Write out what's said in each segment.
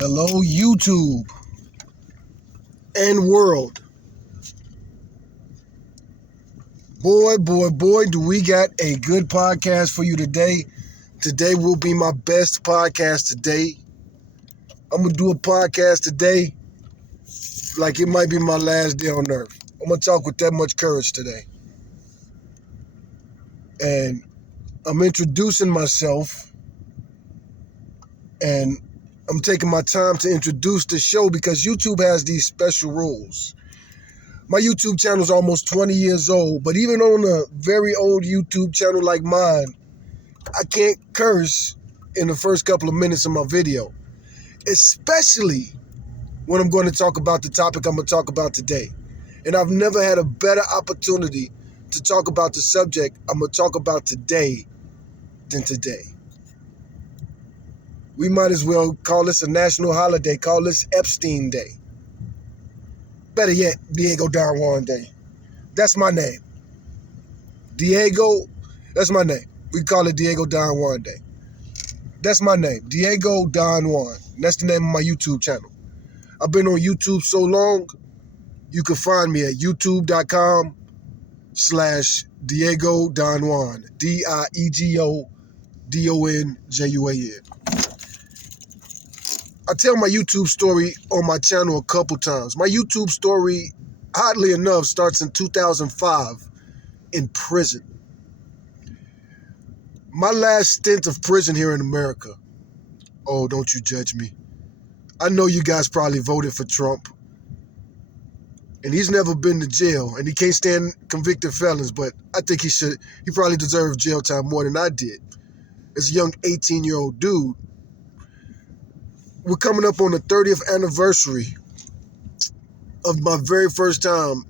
Hello, YouTube and world. Boy, do we got a good podcast for you today. Today will be my best podcast today. I'm going to do a podcast today like it might be my last day on earth. I'm going to talk with that much courage today. And I'm introducing myself, and I'm taking my time to introduce the show because YouTube has these special rules. My YouTube channel is almost 20 years old, but even on a very old YouTube channel like mine, I can't curse in the first couple of minutes of my video, especially when I'm going to talk about the topic I'm going to talk about today. And I've never had a better opportunity to talk about the subject I'm going to talk about today than today. We might as well call this a national holiday, call this Epstein Day. Better yet, DiegoDonJuan Day. That's my name. Diego, that's my name. We call it DiegoDonJuan Day. That's my name, DiegoDonJuan. That's the name of my YouTube channel. I've been on YouTube so long, you can find me at youtube.com/DiegoDonJuan. DiegoDonJuan. I tell my YouTube story on my channel a couple times. My YouTube story, oddly enough, starts in 2005 in prison. My last stint of prison here in America. Oh, don't you judge me. I know you guys probably voted for Trump. And he's never been to jail, and he can't stand convicted felons, but I think he probably deserved jail time more than I did. As a young 18-year-old dude, we're coming up on the 30th anniversary of my very first time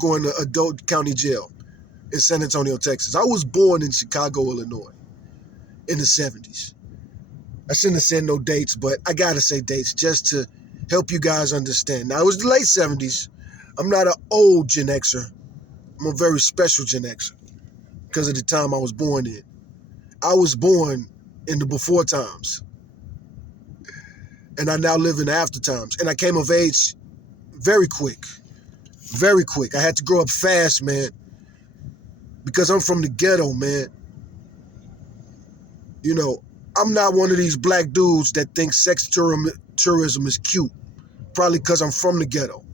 going to adult county jail in San Antonio, Texas. I was born in Chicago, Illinois in the 70s. I shouldn't have said no dates, but I got to say dates just to help you guys understand. Now, it was the late 70s. I'm not an old Gen Xer. I'm a very special Gen Xer because of the time I was born in. I was born in the before times. And I now live in the after times. And I came of age very quick. Very quick. I had to grow up fast, man. Because I'm from the ghetto, man. You know, I'm not one of these black dudes that think sex tourism is cute. Probably because I'm from the ghetto.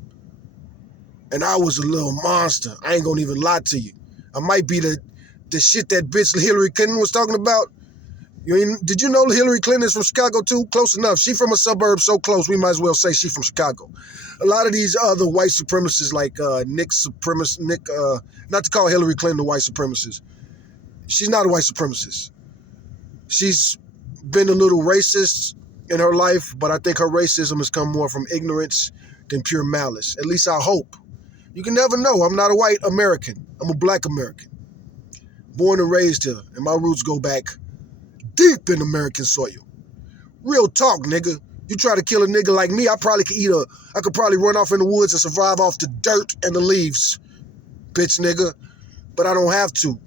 And I was a little monster. I ain't gonna even lie to you. I might be the shit that bitch Hillary Clinton was talking about. Did you know Hillary Clinton is from Chicago too? Close enough. She from a suburb so close, we might as well say she from Chicago. A lot of these other white supremacists like not to call Hillary Clinton a white supremacist. She's not a white supremacist. She's been a little racist in her life, but I think her racism has come more from ignorance than pure malice. At least I hope. You can never know. I'm not a white American. I'm a black American. Born and raised here, and my roots go back deep in American soil. Real talk, nigga. You try to kill a nigga like me, I could probably run off in the woods and survive off the dirt and the leaves, bitch nigga. But I don't have to,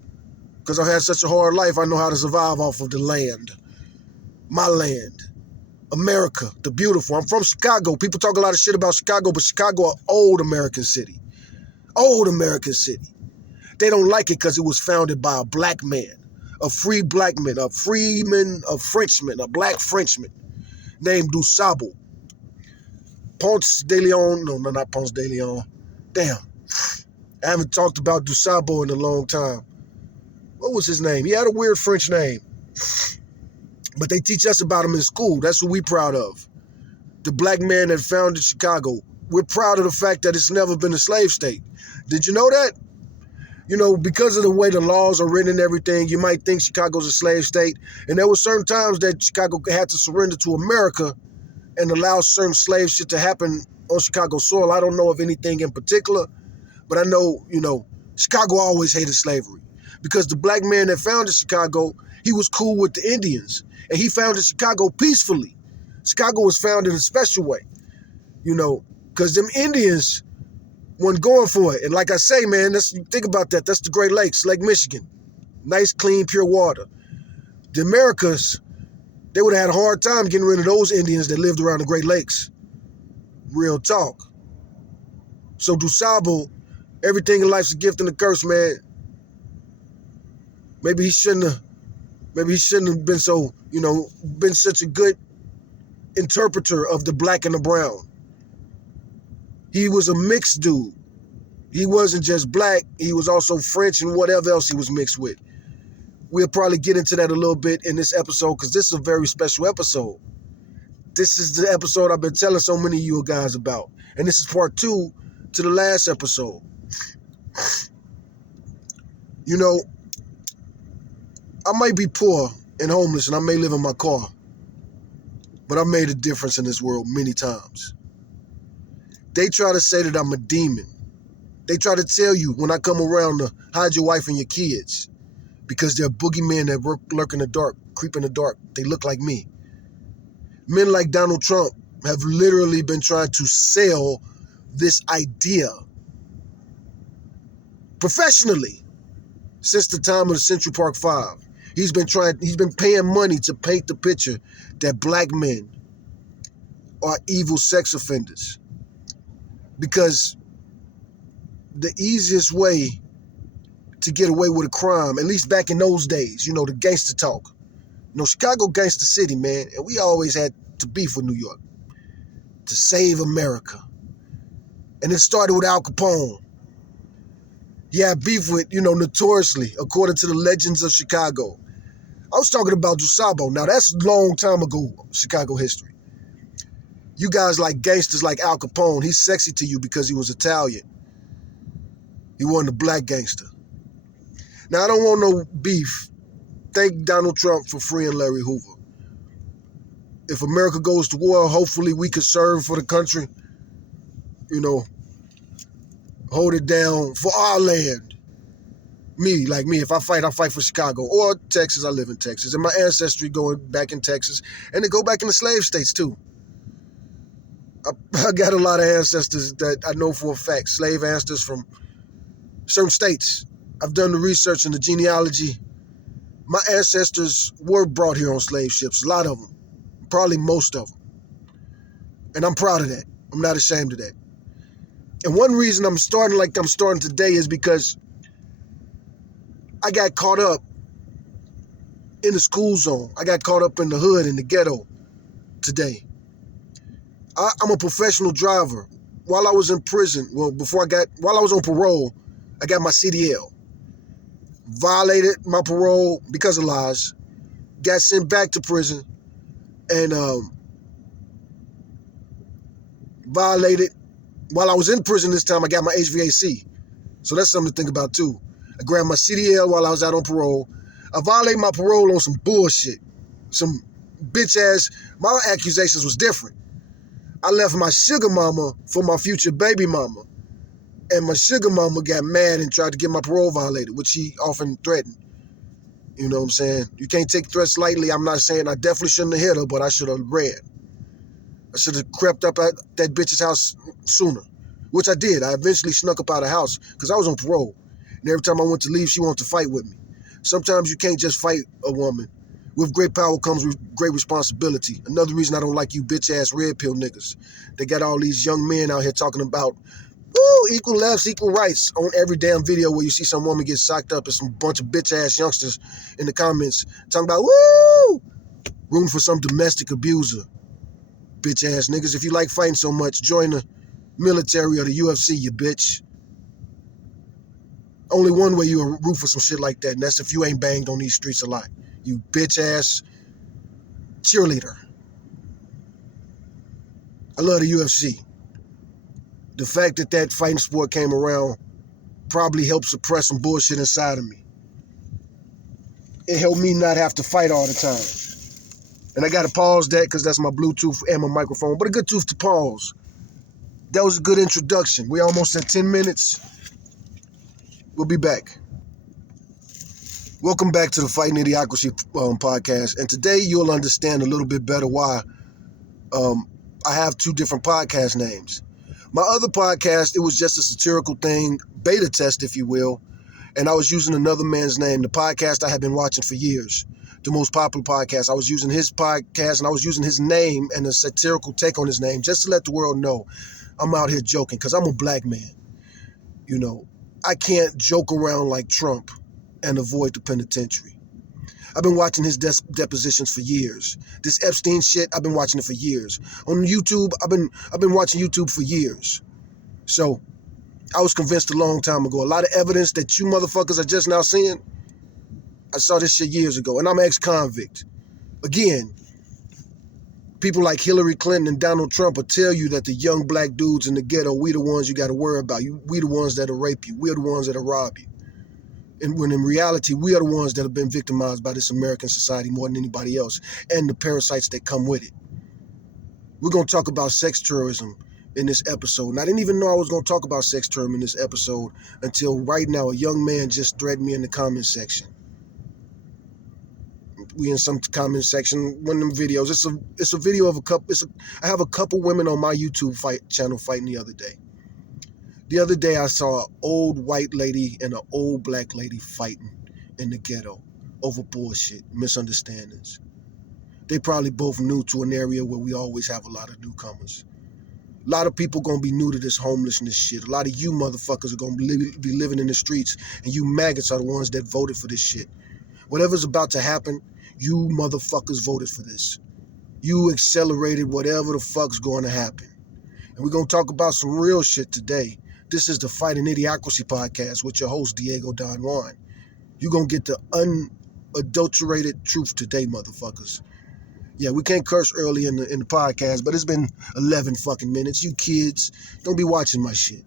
because I've had such a hard life, I know how to survive off of the land. My land. America, the beautiful. I'm from Chicago. People talk a lot of shit about Chicago, but Chicago, an old American city. Old American city. They don't like it because it was founded by a black man. A free black man, a freeman, a Frenchman, a black Frenchman named Dusabo. Ponce de Leon, no, not Ponce de Leon. Damn, I haven't talked about Dusabo in a long time. What was his name? He had a weird French name. But they teach us about him in school. That's what we're proud of. The black man that founded Chicago. We're proud of the fact that it's never been a slave state. Did you know that? You know, because of the way the laws are written and everything, you might think Chicago's a slave state. And there were certain times that Chicago had to surrender to America and allow certain slave shit to happen on Chicago soil. I don't know of anything in particular, but I know, Chicago always hated slavery. Because the black man that founded Chicago, he was cool with the Indians. And he founded Chicago peacefully. Chicago was founded in a special way, because them Indians wasn't going for it. And like I say, man, think about that. That's the Great Lakes, Lake Michigan. Nice, clean, pure water. The Americas, They would have had a hard time getting rid of those Indians that lived around the Great Lakes. Real talk. So DuSable, everything in life's a gift and a curse, man. Maybe he shouldn't have been so, been such a good interpreter of the black and the brown. He was a mixed dude. He wasn't just black, he was also French and whatever else he was mixed with. We'll probably get into that a little bit in this episode because this is a very special episode. This is the episode I've been telling so many of you guys about. And this is part 2 to the last episode. I might be poor and homeless and I may live in my car, but I've made a difference in this world many times. They try to say that I'm a demon. They try to tell you when I come around to hide your wife and your kids because they're boogeymen that lurk in the dark, creep in the dark. They look like me. Men like Donald Trump have literally been trying to sell this idea professionally since the time of the Central Park Five. He's been paying money to paint the picture that black men are evil sex offenders. Because the easiest way to get away with a crime, at least back in those days, the gangster talk. Chicago gangster city, man, and we always had to beef with New York to save America. And it started with Al Capone. He had beef with, notoriously, according to the legends of Chicago. I was talking about DuSable. Now, that's a long time ago, Chicago history. You guys like gangsters like Al Capone. He's sexy to you because he was Italian. He wasn't a black gangster. Now, I don't want no beef. Thank Donald Trump for freeing Larry Hoover. If America goes to war, hopefully we could serve for the country. Hold it down for our land. Me, if I fight for Chicago or Texas. I live in Texas. And my ancestry going back in Texas. And they go back in the slave states too. I got a lot of ancestors that I know for a fact. Slave ancestors from certain states. I've done the research and the genealogy. My ancestors were brought here on slave ships. A lot of them. Probably most of them. And I'm proud of that. I'm not ashamed of that. And one reason I'm starting like I'm starting today is because I got caught up in the school zone. I got caught up in the hood, in the ghetto today. I'm a professional driver. While I was in prison, while I was on parole, I got my CDL. Violated my parole because of lies. Got sent back to prison and violated. While I was in prison this time, I got my HVAC. So that's something to think about too. I grabbed my CDL while I was out on parole. I violated my parole on some bullshit. Some bitch ass, my accusations was different. I left my sugar mama for my future baby mama. And my sugar mama got mad and tried to get my parole violated, which she often threatened. You know what I'm saying? You can't take threats lightly. I'm not saying I definitely shouldn't have hit her, but I should have ran. I should have crept up at that bitch's house sooner, which I did. I eventually snuck up out of the house because I was on parole. And every time I went to leave, she wanted to fight with me. Sometimes you can't just fight a woman. With great power comes with great responsibility. Another reason I don't like you bitch-ass red pill niggas. They got all these young men out here talking about equal lefts, equal rights on every damn video where you see some woman get socked up and some bunch of bitch-ass youngsters in the comments talking about, rooting for some domestic abuser. Bitch-ass niggas. If you like fighting so much, join the military or the UFC, you bitch. Only one way you'll root for some shit like that, and that's if you ain't banged on these streets a lot. You bitch-ass cheerleader. I love the UFC. The fact that that fighting sport came around probably helped suppress some bullshit inside of me. It helped me not have to fight all the time. And I got to pause that because that's my Bluetooth and my microphone, but a good tooth to pause. That was a good introduction. We almost at 10 minutes. We'll be back. Welcome back to the Fighting Idiocracy podcast. And today you'll understand a little bit better why I have two different podcast names. My other podcast, it was just a satirical thing, beta test, if you will. And I was using another man's name, the podcast I had been watching for years. the most popular podcast. I was using his podcast and I was using his name and a satirical take on his name just to let the world know I'm out here joking because I'm a black man. You know, I can't joke around like Trump and avoid the penitentiary. I've been watching his depositions for years. This Epstein shit, I've been watching it for years. On YouTube, I've been watching YouTube for years. So I was convinced a long time ago. A lot of evidence that you motherfuckers are just now seeing, I saw this shit years ago, and I'm an ex-convict. Again, people like Hillary Clinton and Donald Trump will tell you that the young black dudes in the ghetto, we the ones you got to worry about. We the ones that'll rape you. We're the ones that'll rob you. And when in reality, we are the ones that have been victimized by this American society more than anybody else, and the parasites that come with it. We're going to talk about sex tourism in this episode. And I didn't even know I was going to talk about sex tourism in this episode until right now a young man just threatened me in the comment section. We in some comment section, one of them videos. It's a video of a couple. I have a couple women on my YouTube channel fighting the other day. The other day I saw an old white lady and an old black lady fighting in the ghetto over bullshit, misunderstandings. They probably both new to an area where we always have a lot of newcomers. A lot of people gonna be new to this homelessness shit. A lot of you motherfuckers are gonna be living in the streets, and you maggots are the ones that voted for this shit. Whatever's about to happen, you motherfuckers voted for this. You accelerated whatever the fuck's going to happen. And we're going to talk about some real shit today. This is the Fighting Idiocracy podcast with your host, DiegoDonJuan. You're going to get the unadulterated truth today, motherfuckers. Yeah, we can't curse early in the podcast, but it's been 11 fucking minutes. You kids, don't be watching my shit.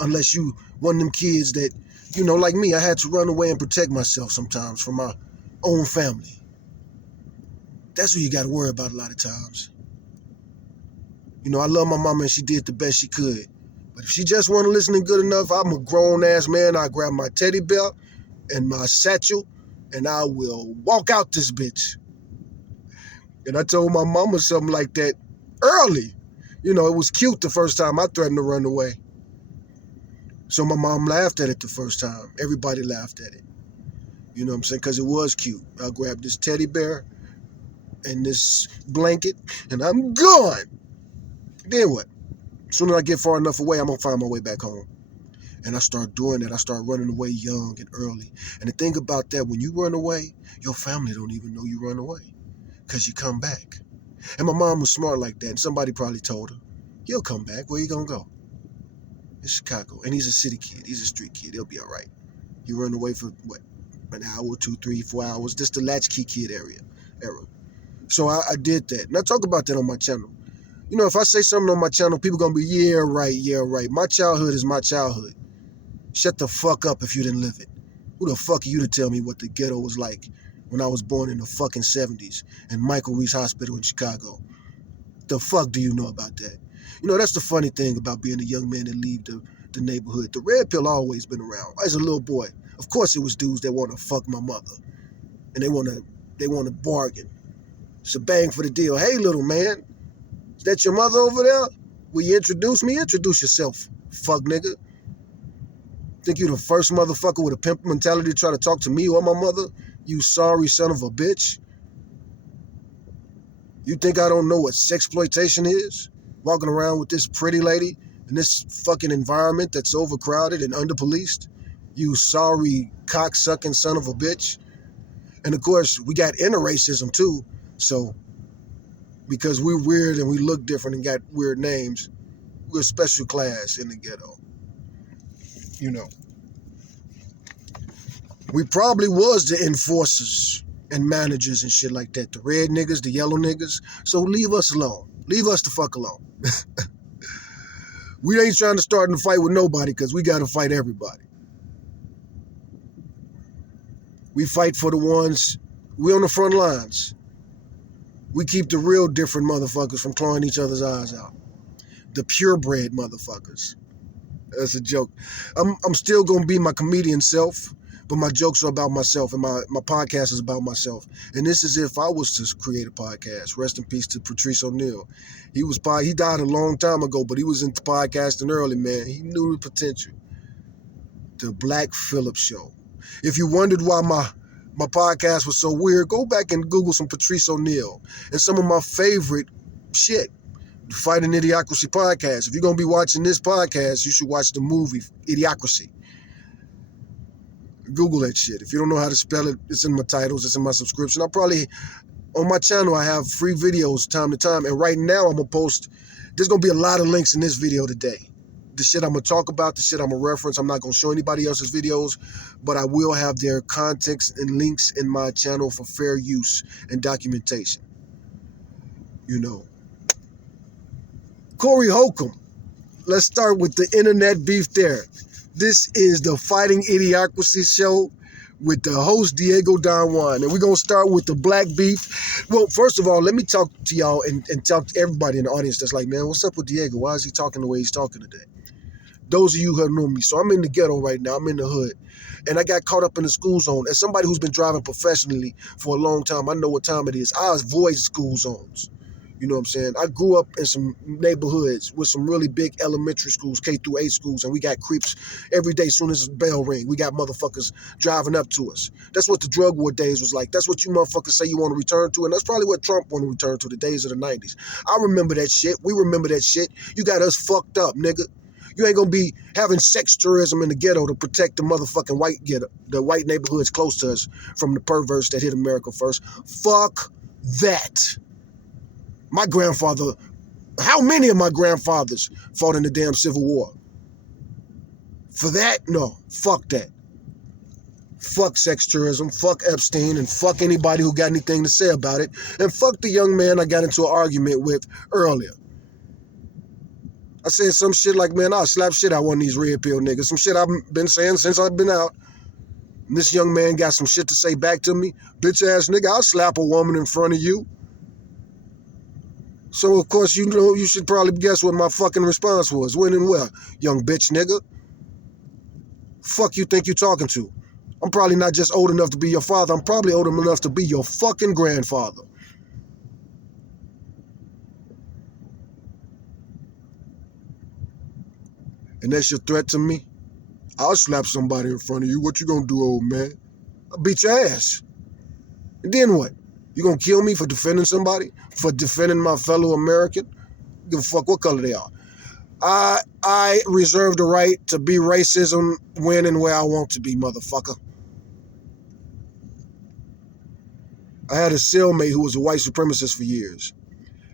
Unless you one of them kids that, you know, like me, I had to run away and protect myself sometimes from my own family. That's what you got to worry about a lot of times. You know, I love my mama and she did the best she could. But if she just wasn't listening good enough, I'm a grown-ass man. I grab my teddy bear and my satchel, and I will walk out this bitch. And I told my mama something like that early. You know, it was cute the first time I threatened to run away. So my mom laughed at it the first time. Everybody laughed at it. You know what I'm saying? Because it was cute. I grabbed this teddy bear and this blanket, and I'm gone. Then what? As soon as I get far enough away, I'm going to find my way back home. And I start doing that. I start running away young and early. And the thing about that, when you run away, your family don't even know you run away because you come back. And my mom was smart like that. And somebody probably told her, he'll come back. Where you going to go? It's Chicago. And he's a city kid. He's a street kid. He'll be all right. He run away for, what, an hour, 2, 3, 4 hours. Just the latchkey kid era. So I did that. And I talk about that on my channel. You know, if I say something on my channel, people going to be, yeah, right. My childhood is my childhood. Shut the fuck up if you didn't live it. Who the fuck are you to tell me what the ghetto was like when I was born in the fucking 70s in Michael Reese Hospital in Chicago? The fuck do you know about that? You know, that's the funny thing about being a young man that leave the neighborhood. The red pill always been around. As a little boy, of course it was dudes that want to fuck my mother. And they want to bargain. It's a bang for the deal. Hey, little man, is that your mother over there? Will you introduce me? Introduce yourself, fuck nigga. Think you the first motherfucker with a pimp mentality to try to talk to me or my mother? You sorry son of a bitch. You think I don't know what sexploitation is? Walking around with this pretty lady in this fucking environment that's overcrowded and underpoliced? You sorry cocksucking son of a bitch. And of course, we got interracism too. So, because we're weird and we look different and got weird names, we're a special class in the ghetto. You know. We probably was the enforcers and managers and shit like that. The red niggas, the yellow niggas. So leave us alone. Leave us the fuck alone. We ain't trying to start in a fight with nobody because we got to fight everybody. We fight for the ones, we on the front lines. We keep the real different motherfuckers from clawing each other's eyes out. The purebred motherfuckers. That's a joke. I'm still going to be my comedian self, but my jokes are about myself and my podcast is about myself. And this is if I was to create a podcast. Rest in peace to Patrice O'Neal. He died a long time ago, but he was into podcasting early, man. He knew the potential. The Black Phillip Show. If you wondered why my podcast was so weird, go back and Google some Patrice O'Neal and some of my favorite shit. The Fighting Idiocracy podcast. If you're going to be watching this podcast, you should watch the movie Idiocracy. Google that shit. If you don't know how to spell it, it's in my titles, it's in my subscription. On my channel, I have free videos time to time. And right now, I'm going to post, there's going to be a lot of links in this video today. The shit I'm going to talk about, the shit I'm going to reference. I'm not going to show anybody else's videos, but I will have their context and links in my channel for fair use and documentation. You know. Corey Holcomb. Let's start with the internet beef there. This is the Fighting Idiocracy show with the host, DiegoDonJuan. And we're going to start with the black beef. Well, first of all, let me talk to y'all and talk to everybody in the audience that's like, man, what's up with Diego? Why is he talking the way he's talking today? Those of you who know me, so I'm in the ghetto right now. I'm in the hood. And I got caught up in the school zone. As somebody who's been driving professionally for a long time, I know what time it is. I avoid school zones. You know what I'm saying? I grew up in some neighborhoods with some really big elementary schools, K through 8 schools, and we got creeps every day as soon as the bell ring. We got motherfuckers driving up to us. That's what the drug war days was like. That's what you motherfuckers say you want to return to, and that's probably what Trump want to return to, the days of the 90s. I remember that shit. We remember that shit. You got us fucked up, nigga. You ain't gonna be having sex tourism in the ghetto to protect the motherfucking white ghetto, the white neighborhoods close to us from the perverts that hit America first. Fuck that. My grandfather, how many of my grandfathers fought in the damn Civil War? For that? No. Fuck that. Fuck sex tourism, fuck Epstein, and fuck anybody who got anything to say about it. And fuck the young man I got into an argument with earlier. I said some shit like, man, I'll slap shit out one of these red pill niggas. Some shit I've been saying since I've been out. And this young man got some shit to say back to me. Bitch ass nigga, I'll slap a woman in front of you. So, of course, you know, you should probably guess what my fucking response was. When and where, young bitch nigga? Fuck you think you talking to? I'm probably not just old enough to be your father. I'm probably old enough to be your fucking grandfather. And that's your threat to me? I'll slap somebody in front of you. What you gonna do, old man? I'll beat your ass. And then what? You gonna kill me for defending somebody? For defending my fellow American? Give a fuck what color they are. I reserve the right to be racism when and where I want to be, motherfucker. I had a cellmate who was a white supremacist for years.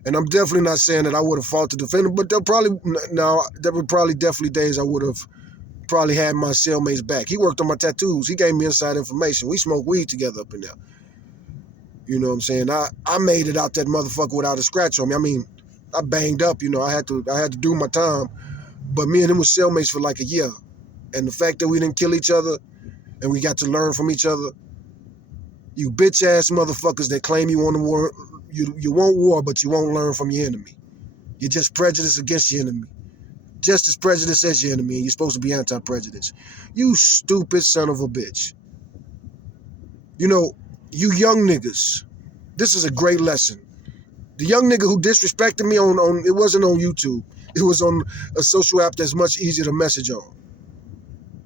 And I'm definitely not saying that I would have fought to defend him, but there were probably definitely days I would have probably had my cellmate's back. He worked on my tattoos. He gave me inside information. We smoked weed together up in there. You know what I'm saying? I made it out that motherfucker without a scratch on me. I mean, I banged up, you know, I had to do my time. But me and him were cellmates for like a year. And the fact that we didn't kill each other and we got to learn from each other, you bitch ass motherfuckers that claim you want to war, you want war, but you won't learn from your enemy. You're just prejudiced against your enemy. Just as prejudiced as your enemy, and you're supposed to be anti-prejudice. You stupid son of a bitch. You know, you young niggas, this is a great lesson. The young nigga who disrespected me on it wasn't on YouTube. It was on a social app that's much easier to message on.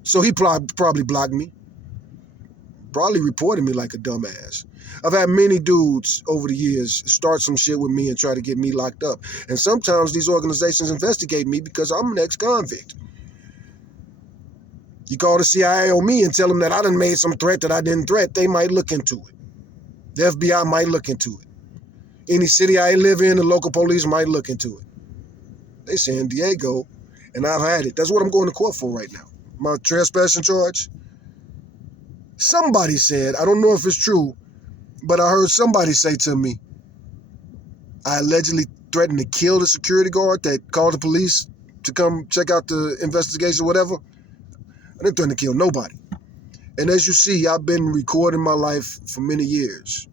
So he probably blocked me. Probably reported me like a dumbass. I've had many dudes over the years start some shit with me and try to get me locked up. And sometimes these organizations investigate me because I'm an ex-convict. You call the CIA on me and tell them that I done made some threat that I didn't threat, they might look into it. The FBI might look into it. Any city I live in, the local police might look into it. They saying Diego, and I've had it. That's what I'm going to court for right now. My trespassing charge. Somebody said, I don't know if it's true, but I heard somebody say to me, I allegedly threatened to kill the security guard that called the police to come check out the investigation or whatever. I didn't threaten to kill nobody. And as you see, I've been recording my life for many years.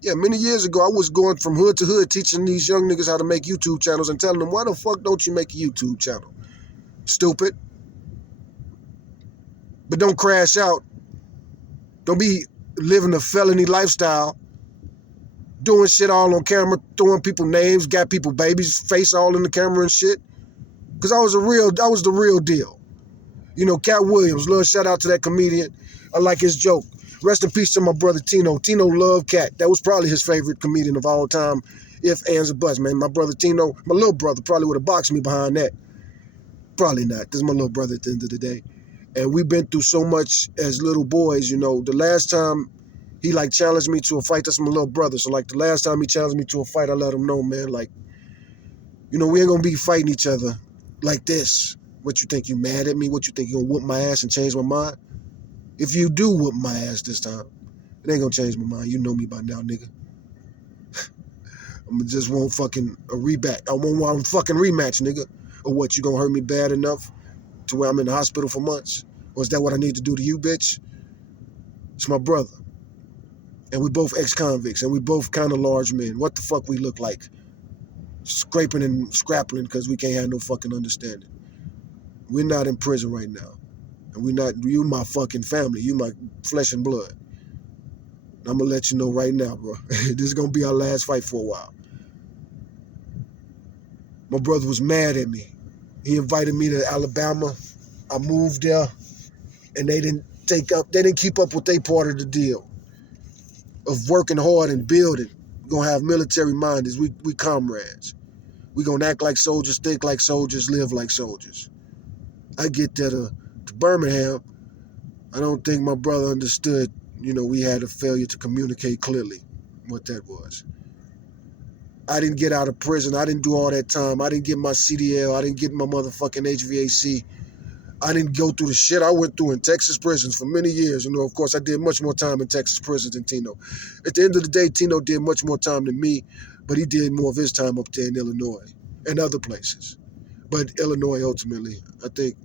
Yeah, many years ago, I was going from hood to hood teaching these young niggas how to make YouTube channels and telling them, why the fuck don't you make a YouTube channel? Stupid. But don't crash out. Don't be living a felony lifestyle, doing shit all on camera, throwing people names, got people babies, face all in the camera and shit. Because I was the real deal. You know, Cat Williams, little shout out to that comedian. I like his joke. Rest in peace to my brother Tino. Tino loved Cat. That was probably his favorite comedian of all time. If, ands, or buts, man. My brother Tino, my little brother, probably would have boxed me behind that. Probably not. This is my little brother at the end of the day. And we've been through so much as little boys, you know. The last time he, like, challenged me to a fight, that's my little brother. So, like, the last time he challenged me to a fight, I let him know, man, like, you know, we ain't gonna be fighting each other like this. What you think, you mad at me? What you think, you gonna whoop my ass and change my mind? If you do whoop my ass this time, it ain't gonna change my mind. You know me by now, nigga. I just want fucking a rematch. I want one fucking rematch, nigga. Or what, you gonna hurt me bad enough to where I'm in the hospital for months? Or is that what I need to do to you, bitch? It's my brother. And we both ex-convicts, and we both kind of large men. What the fuck we look like? Scraping and scrappling because we can't have no fucking understanding. We're not in prison right now. And we're not, you my fucking family. You my flesh and blood. And I'm gonna let you know right now, bro. This is gonna be our last fight for a while. My brother was mad at me. He invited me to Alabama. I moved there, and they didn't keep up with their part of the deal of working hard and building. We're gonna have military mindeds. We comrades. We're gonna act like soldiers, think like soldiers, live like soldiers. I get there to Birmingham. I don't think my brother understood, you know, we had a failure to communicate clearly what that was. I didn't get out of prison. I didn't do all that time. I didn't get my CDL. I didn't get my motherfucking HVAC. I didn't go through the shit I went through in Texas prisons for many years. You know, of course, I did much more time in Texas prisons than Tino. At the end of the day, Tino did much more time than me, but he did more of his time up there in Illinois and other places. But Illinois, ultimately, I think,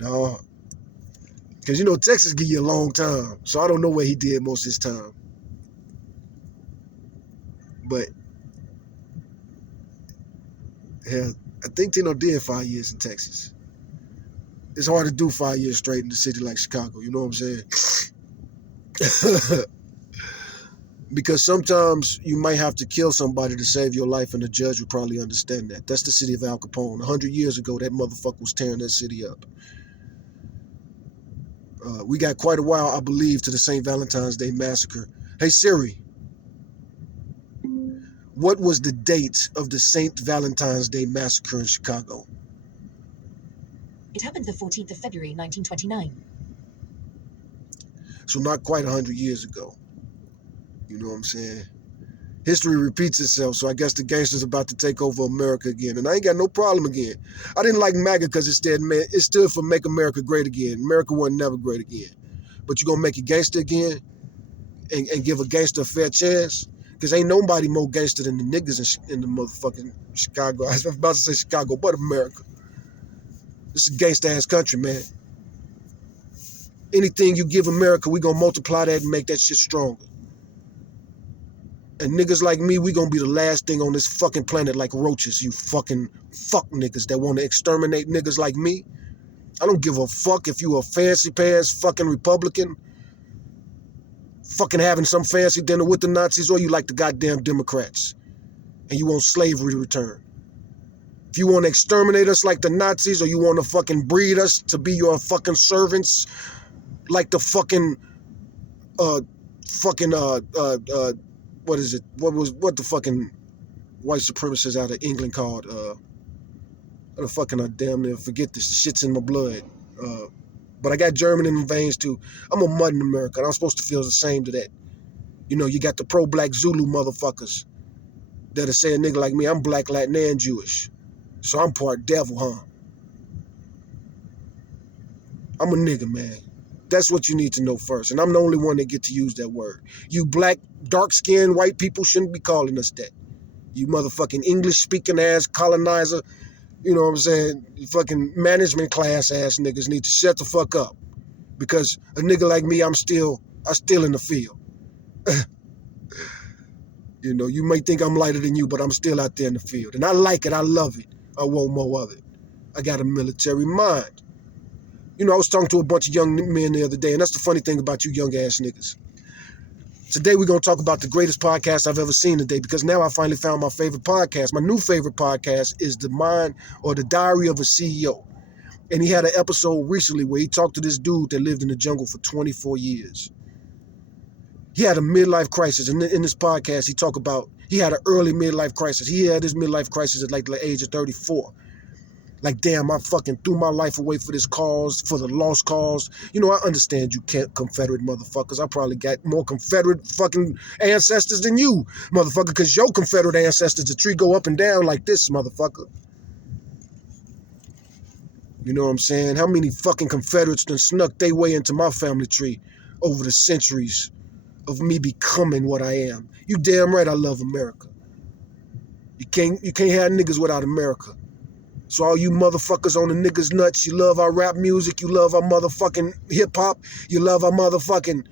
no, because, you know, Texas give you a long time, so I don't know where he did most of his time. But, yeah, I think Tino did 5 years in Texas. It's hard to do 5 years straight in a city like Chicago, you know what I'm saying? Because sometimes you might have to kill somebody to save your life, and the judge would probably understand that. That's the city of Al Capone. 100 years ago, that motherfucker was tearing that city up. We got quite a while, I believe, to the St. Valentine's Day Massacre. Hey, Siri, what was the date of the St. Valentine's Day Massacre in Chicago? It happened the 14th of February, 1929. So not quite 100 years ago. You know what I'm saying? History repeats itself, so I guess the gangsters about to take over America again. And I ain't got no problem again. I didn't like MAGA because it stood for Make America Great Again. America wasn't never great again. But you gonna make a gangster again and give a gangster a fair chance? Because ain't nobody more gangster than the niggas in the motherfucking Chicago. I was about to say Chicago, but America. This is a gangster-ass country, man. Anything you give America, we gonna multiply that and make that shit stronger. And niggas like me, we gonna be the last thing on this fucking planet like roaches, you fucking fuck niggas that wanna exterminate niggas like me. I don't give a fuck if you a fancy pants fucking Republican, fucking having some fancy dinner with the Nazis, or you like the goddamn Democrats and you want slavery to return. If you want to exterminate us like the Nazis, or you want to fucking breed us to be your fucking servants like the fucking what is it? What the fucking white supremacists out of England called? I damn near forget this. The shit's in my blood. But I got German in my veins too. I'm a mud in America, and I'm supposed to feel the same to that. You know, you got the pro-black Zulu motherfuckers that'll say a nigga like me, I'm black, Latin, and Jewish. So I'm part devil, huh? I'm a nigga, man. That's what you need to know first. And I'm the only one that get to use that word. You black, dark-skinned white people shouldn't be calling us that. You motherfucking English-speaking ass colonizer, you know what I'm saying? You fucking management class ass niggas need to shut the fuck up. Because a nigga like me, I'm still in the field. You know, you may think I'm lighter than you, but I'm still out there in the field. And I like it. I love it. I want more of it. I got a military mind. You know, I was talking to a bunch of young men the other day, and that's the funny thing about you young ass niggas. Today we're going to talk about the greatest podcast I've ever seen today, because now I finally found my favorite podcast. My new favorite podcast is The Diary of a CEO. And he had an episode recently where he talked to this dude that lived in the jungle for 24 years. He had a midlife crisis. And in this podcast, he talked about he had an early midlife crisis. He had his midlife crisis at like the age of 34. Like, damn, I fucking threw my life away for this cause, for the lost cause. You know, I understand you can't Confederate motherfuckers. I probably got more Confederate fucking ancestors than you, motherfucker, because your Confederate ancestors, the tree go up and down like this, motherfucker. You know what I'm saying? How many fucking Confederates done snuck their way into my family tree over the centuries of me becoming what I am? You damn right I love America. You can't have niggas without America. So all you motherfuckers on the niggas nuts, you love our rap music, you love our motherfucking hip-hop, you love our motherfucking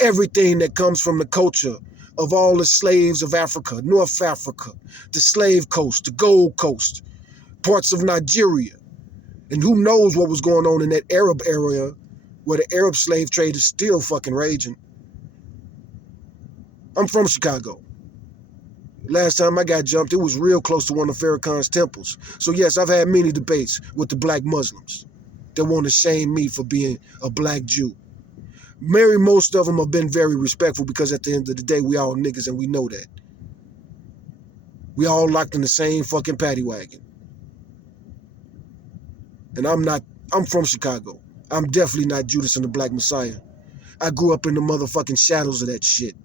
everything that comes from the culture of all the slaves of Africa, North Africa, the Slave Coast, the Gold Coast, parts of Nigeria. And who knows what was going on in that Arab area where the Arab slave trade is still fucking raging. I'm from Chicago. Last time I got jumped, it was real close to one of Farrakhan's temples. So yes, I've had many debates with the black Muslims that want to shame me for being a black Jew. Most of them have been very respectful because at the end of the day, we all niggas and we know that. We all locked in the same fucking paddy wagon. And I'm from Chicago. I'm definitely not Judas and the Black Messiah. I grew up in the motherfucking shadows of that shit,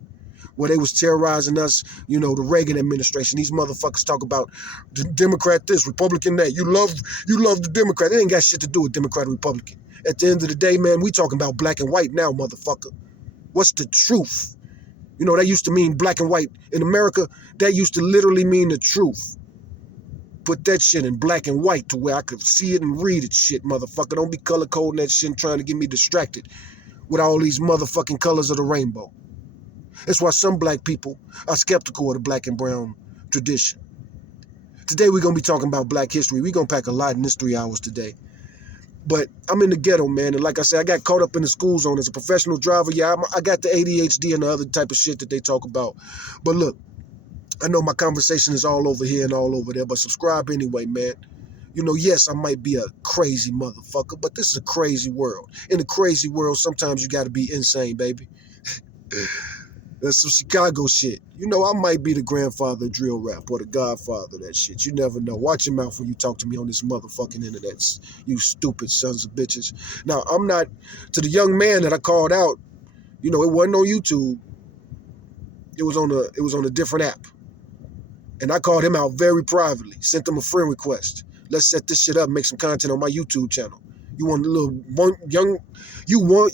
where they was terrorizing us, you know, the Reagan administration. These motherfuckers talk about the Democrat this, Republican that. You love the Democrat. It ain't got shit to do with Democrat or Republican. At the end of the day, man, we talking about black and white now, motherfucker. What's the truth? You know, that used to mean black and white. In America, that used to literally mean the truth. Put that shit in black and white to where I could see it and read it, shit, motherfucker. Don't be color coding that shit and trying to get me distracted with all these motherfucking colors of the rainbow. That's why some black people are skeptical of the black and brown tradition. Today we're going to be talking about black history. We're going to pack a lot in this 3 hours today. But I'm in the ghetto, man. And like I said, I got caught up in the school zone as a professional driver. Yeah, I got the ADHD and the other type of shit that they talk about. But look, I know my conversation is all over here and all over there, but subscribe anyway, man. You know, yes, I might be a crazy motherfucker, but this is a crazy world. In a crazy world, sometimes you got to be insane, baby. That's some Chicago shit. You know, I might be the grandfather of drill rap or the godfather of that shit. You never know. Watch your mouth when you talk to me on this motherfucking internet, you stupid sons of bitches. Now, I'm not, to the young man that I called out, you know, it wasn't on YouTube. It was on a different app. And I called him out very privately, sent him a friend request. Let's set this shit up and make some content on my YouTube channel. You want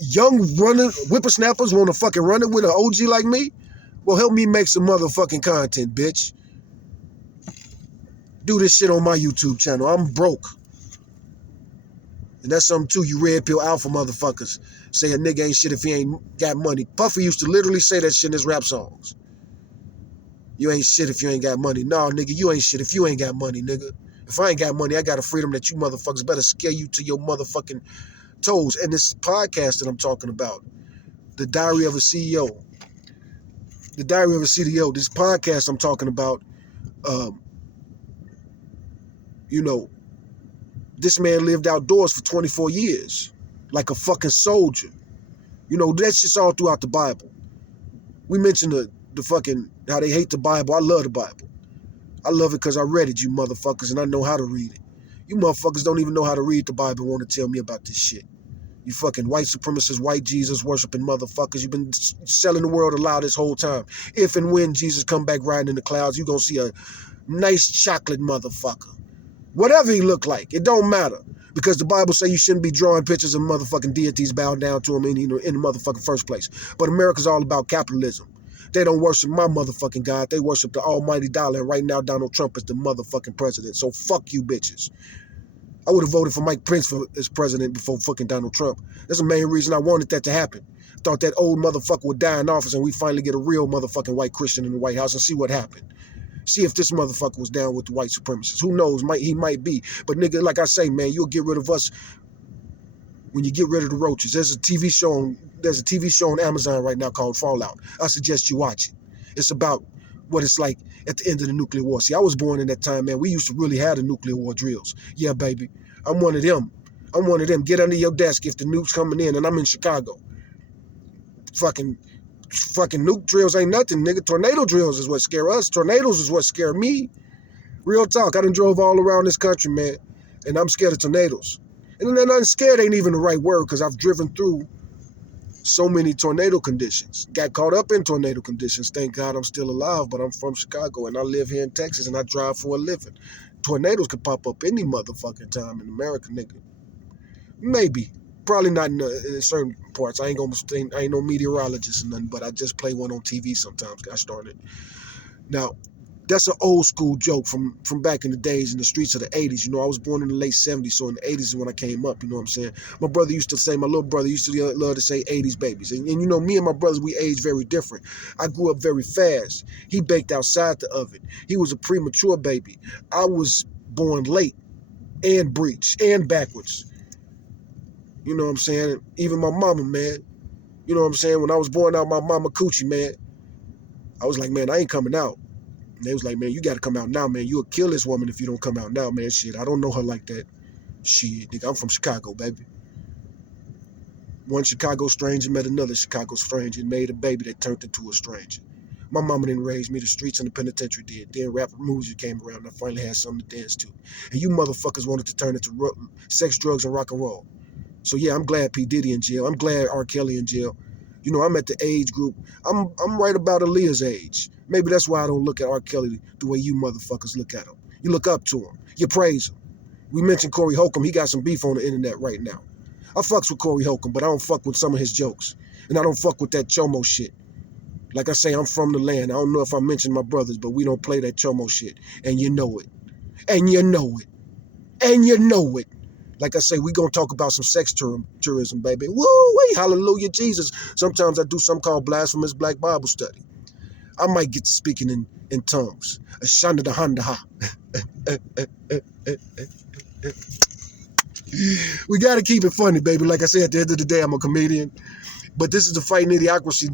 young running whippersnappers want to fucking run it with an OG like me? Well, help me make some motherfucking content, bitch. Do this shit on my YouTube channel. I'm broke. And that's something too, you red pill alpha motherfuckers. Say a nigga ain't shit if he ain't got money. Puffy used to literally say that shit in his rap songs. You ain't shit if you ain't got money. No, nigga, you ain't shit if you ain't got money, nigga. If I ain't got money, I got a freedom that you motherfuckers better scare you to your motherfucking toes. And this podcast that I'm talking about, The Diary of a CEO. The Diary of a CEO, this podcast I'm talking about, you know, this man lived outdoors for 24 years like a fucking soldier. You know, that's just all throughout the Bible. We mentioned the fucking, how they hate the Bible. I love the Bible. I love it because I read it, you motherfuckers, and I know how to read it. You motherfuckers don't even know how to read the Bible and want to tell me about this shit. You fucking white supremacist, white Jesus worshiping motherfuckers. You've been selling the world a lie this whole time. If and when Jesus come back riding in the clouds, you're going to see a nice chocolate motherfucker. Whatever he look like, it don't matter. Because the Bible say you shouldn't be drawing pictures of motherfucking deities bowing down to him in the motherfucking first place. But America's all about capitalism. They don't worship my motherfucking God. They worship the almighty dollar. And right now, Donald Trump is the motherfucking president. So fuck you bitches. I would have voted for Mike Pence as president before fucking Donald Trump. That's the main reason I wanted that to happen. Thought that old motherfucker would die in office and we finally get a real motherfucking white Christian in the White House and see what happened. See if this motherfucker was down with the white supremacists. Who knows? He might be. But nigga, like I say, man, you'll get rid of us when you get rid of the roaches. There's a TV show on Amazon right now called Fallout. I suggest you watch it. It's about what it's like at the end of the nuclear war. See, I was born in that time, man. We used to really have the nuclear war drills. Yeah, baby. I'm one of them. Get under your desk if the nuke's coming in, and I'm in Chicago. Fucking Fucking nuke drills ain't nothing, nigga. Tornado drills is what scare us. Tornadoes is what scare me. Real talk. I done drove all around this country, man, and I'm scared of tornadoes. And then scared ain't even the right word because I've driven through so many tornado conditions. Got caught up in tornado conditions. Thank God I'm still alive, but I'm from Chicago and I live here in Texas and I drive for a living. Tornadoes could pop up any motherfucking time in America, nigga. Maybe. Probably not in certain parts. I ain't no meteorologist or nothing, but I just play one on TV sometimes. I started. Now, that's an old school joke from back in the days in the streets of the 80s. You know, I was born in the late 70s, so in the 80s is when I came up, you know what I'm saying? My little brother used to love to say 80s babies. And you know, me and my brothers, we age very different. I grew up very fast. He baked outside the oven. He was a premature baby. I was born late and breech and backwards. You know what I'm saying? Even my mama, man. You know what I'm saying? When I was born out my mama coochie, man, I was like, man, I ain't coming out. And they was like, man, you got to come out now, man. You'll kill this woman if you don't come out now, man. Shit, I don't know her like that. Shit, nigga, I'm from Chicago, baby. One Chicago stranger met another Chicago stranger and made a baby that turned into a stranger. My mama didn't raise me. The streets and the penitentiary did. Then rap music came around and I finally had something to dance to. And you motherfuckers wanted to turn it to sex, drugs, and rock and roll. So yeah, I'm glad P. Diddy in jail. I'm glad R. Kelly in jail. You know, I'm at the age group. I'm right about Aaliyah's age. Maybe that's why I don't look at R. Kelly the way you motherfuckers look at him. You look up to him. You praise him. We mentioned Corey Holcomb. He got some beef on the internet right now. I fucks with Corey Holcomb, but I don't fuck with some of his jokes. And I don't fuck with that chomo shit. Like I say, I'm from the land. I don't know if I mentioned my brothers, but we don't play that chomo shit. And you know it. And you know it. And you know it. Like I say, we gonna talk about some sex tourism, baby. Woo-wee, hallelujah, Jesus. Sometimes I do something called Blasphemous Black Bible Study. I might get to speaking in tongues. Ashanda da handa ha. We gotta keep it funny, baby. Like I said, at the end of the day, I'm a comedian. But this is the Fighting Idiocracy.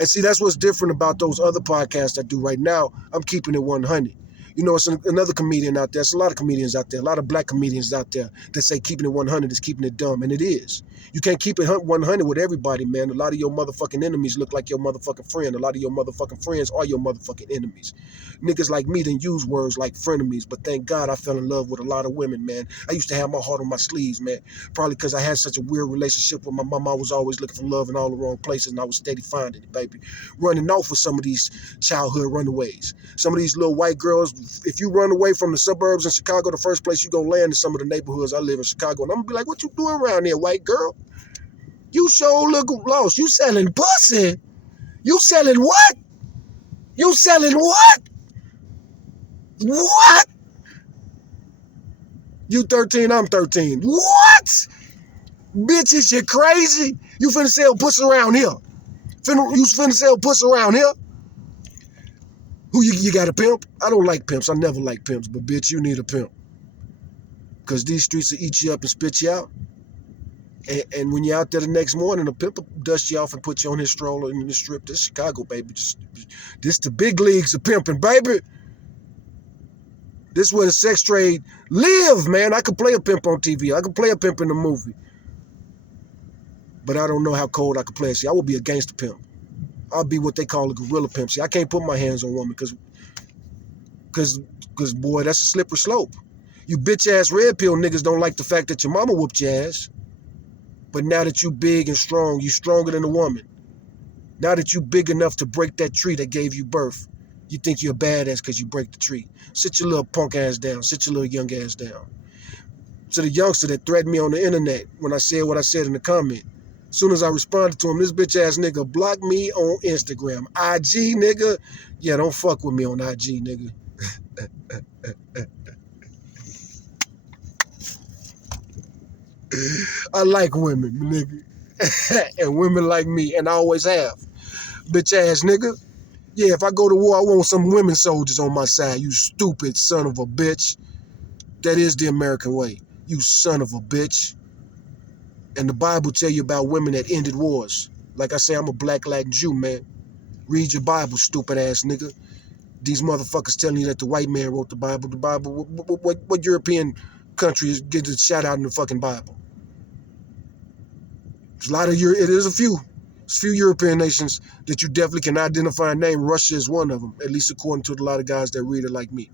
And see, that's what's different about those other podcasts I do right now. I'm keeping it 100. You know, it's another comedian out there. It's a lot of comedians out there, a lot of black comedians out there that say keeping it 100 is keeping it dumb, and it is. You can't keep it 100 with everybody, man. A lot of your motherfucking enemies look like your motherfucking friend. A lot of your motherfucking friends are your motherfucking enemies. Niggas like me didn't use words like frenemies, but thank God I fell in love with a lot of women, man. I used to have my heart on my sleeves, man. Probably because I had such a weird relationship with my mama. I was always looking for love in all the wrong places, and I was steady finding it, baby. Running off with some of these childhood runaways. Some of these little white girls, if you run away from the suburbs in Chicago, the first place you gonna land in some of the neighborhoods I live in Chicago. And I'm gonna be like, what you doing around here, white girl? You sure look lost. You selling pussy? You selling what? You selling what? What? You 13, I'm 13. What? Bitches, you crazy? You finna sell pussy around here? You finna sell pussy around here? Who you got a pimp? I don't like pimps. I never like pimps, but bitch, you need a pimp. Because these streets will eat you up and spit you out. And when you're out there the next morning, a pimp will dust you off and put you on his stroller in the strip. This Chicago, baby. This the big leagues of pimping, baby. This is where the sex trade live, man. I could play a pimp on TV. I could play a pimp in a movie. But I don't know how cold I could play it. See, I would be a gangster pimp. I'll be what they call a gorilla pimp. See, I can't put my hands on women because boy, that's a slippery slope. You bitch-ass red pill niggas don't like the fact that your mama whooped your ass. But now that you big and strong, you stronger than a woman. Now that you big enough to break that tree that gave you birth, you think you're a badass because you break the tree. Sit your little punk ass down. Sit your little young ass down. To the youngster that threatened me on the internet when I said what I said in the comment, as soon as I responded to him, this bitch-ass nigga blocked me on Instagram. IG, nigga? Yeah, don't fuck with me on IG, nigga. I like women, nigga. And women like me, and I always have. Bitch-ass nigga. Yeah, if I go to war, I want some women soldiers on my side, you stupid son of a bitch. That is the American way. You son of a bitch. And the Bible tell you about women that ended wars. Like I say, I'm a black Jew, man. Read your Bible, stupid ass nigga. These motherfuckers telling you that the white man wrote the Bible. The Bible, what European country gets a shout out in the fucking Bible? There's a lot of it is a few. There's a few European nations that you definitely can identify and name. Russia is one of them, at least according to a lot of guys that read it like me.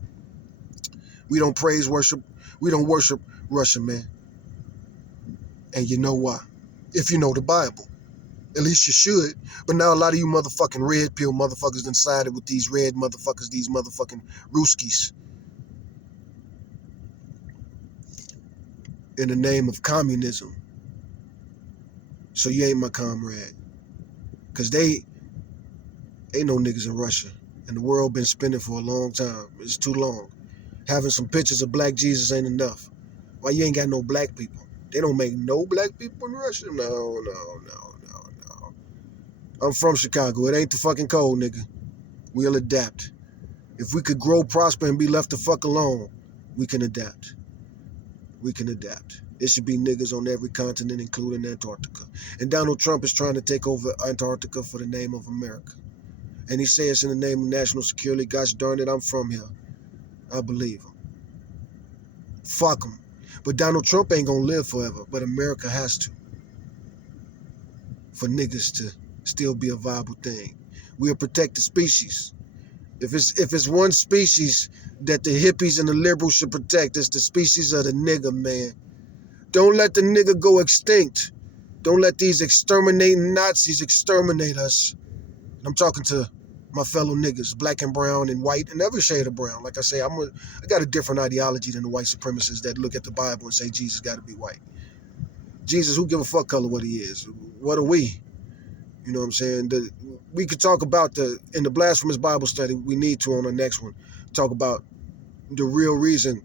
We don't worship. We don't worship Russia, man. And you know why? If you know the Bible. At least you should. But now a lot of you motherfucking red pill motherfuckers done sided with these red motherfuckers, these motherfucking Ruskies, in the name of communism. So you ain't my comrade. Because they ain't no niggas in Russia. And the world been spinning for a long time. It's too long. Having some pictures of black Jesus ain't enough. Why you ain't got no black people? They don't make no black people in Russia? No. I'm from Chicago. It ain't the fucking cold, nigga. We'll adapt. If we could grow, prosper, and be left the fuck alone, we can adapt. We can adapt. It should be niggas on every continent, including Antarctica. And Donald Trump is trying to take over Antarctica for the name of America. And he says in the name of national security. Gosh darn it, I'm from here. I believe him. Fuck him. But Donald Trump ain't gonna live forever. But America has to. For niggas to still be a viable thing. We'll protect the species. If it's one species that the hippies and the liberals should protect, it's the species of the nigga, man. Don't let the nigga go extinct. Don't let these exterminating Nazis exterminate us. And I'm talking to my fellow niggas, black and brown and white and every shade of brown. Like I say, I got a different ideology than the white supremacists that look at the Bible and say Jesus got to be white. Jesus, who give a fuck color what he is? What are we? You know what I'm saying? We could talk about in the Blasphemous Bible study, we need to on the next one, talk about the real reason,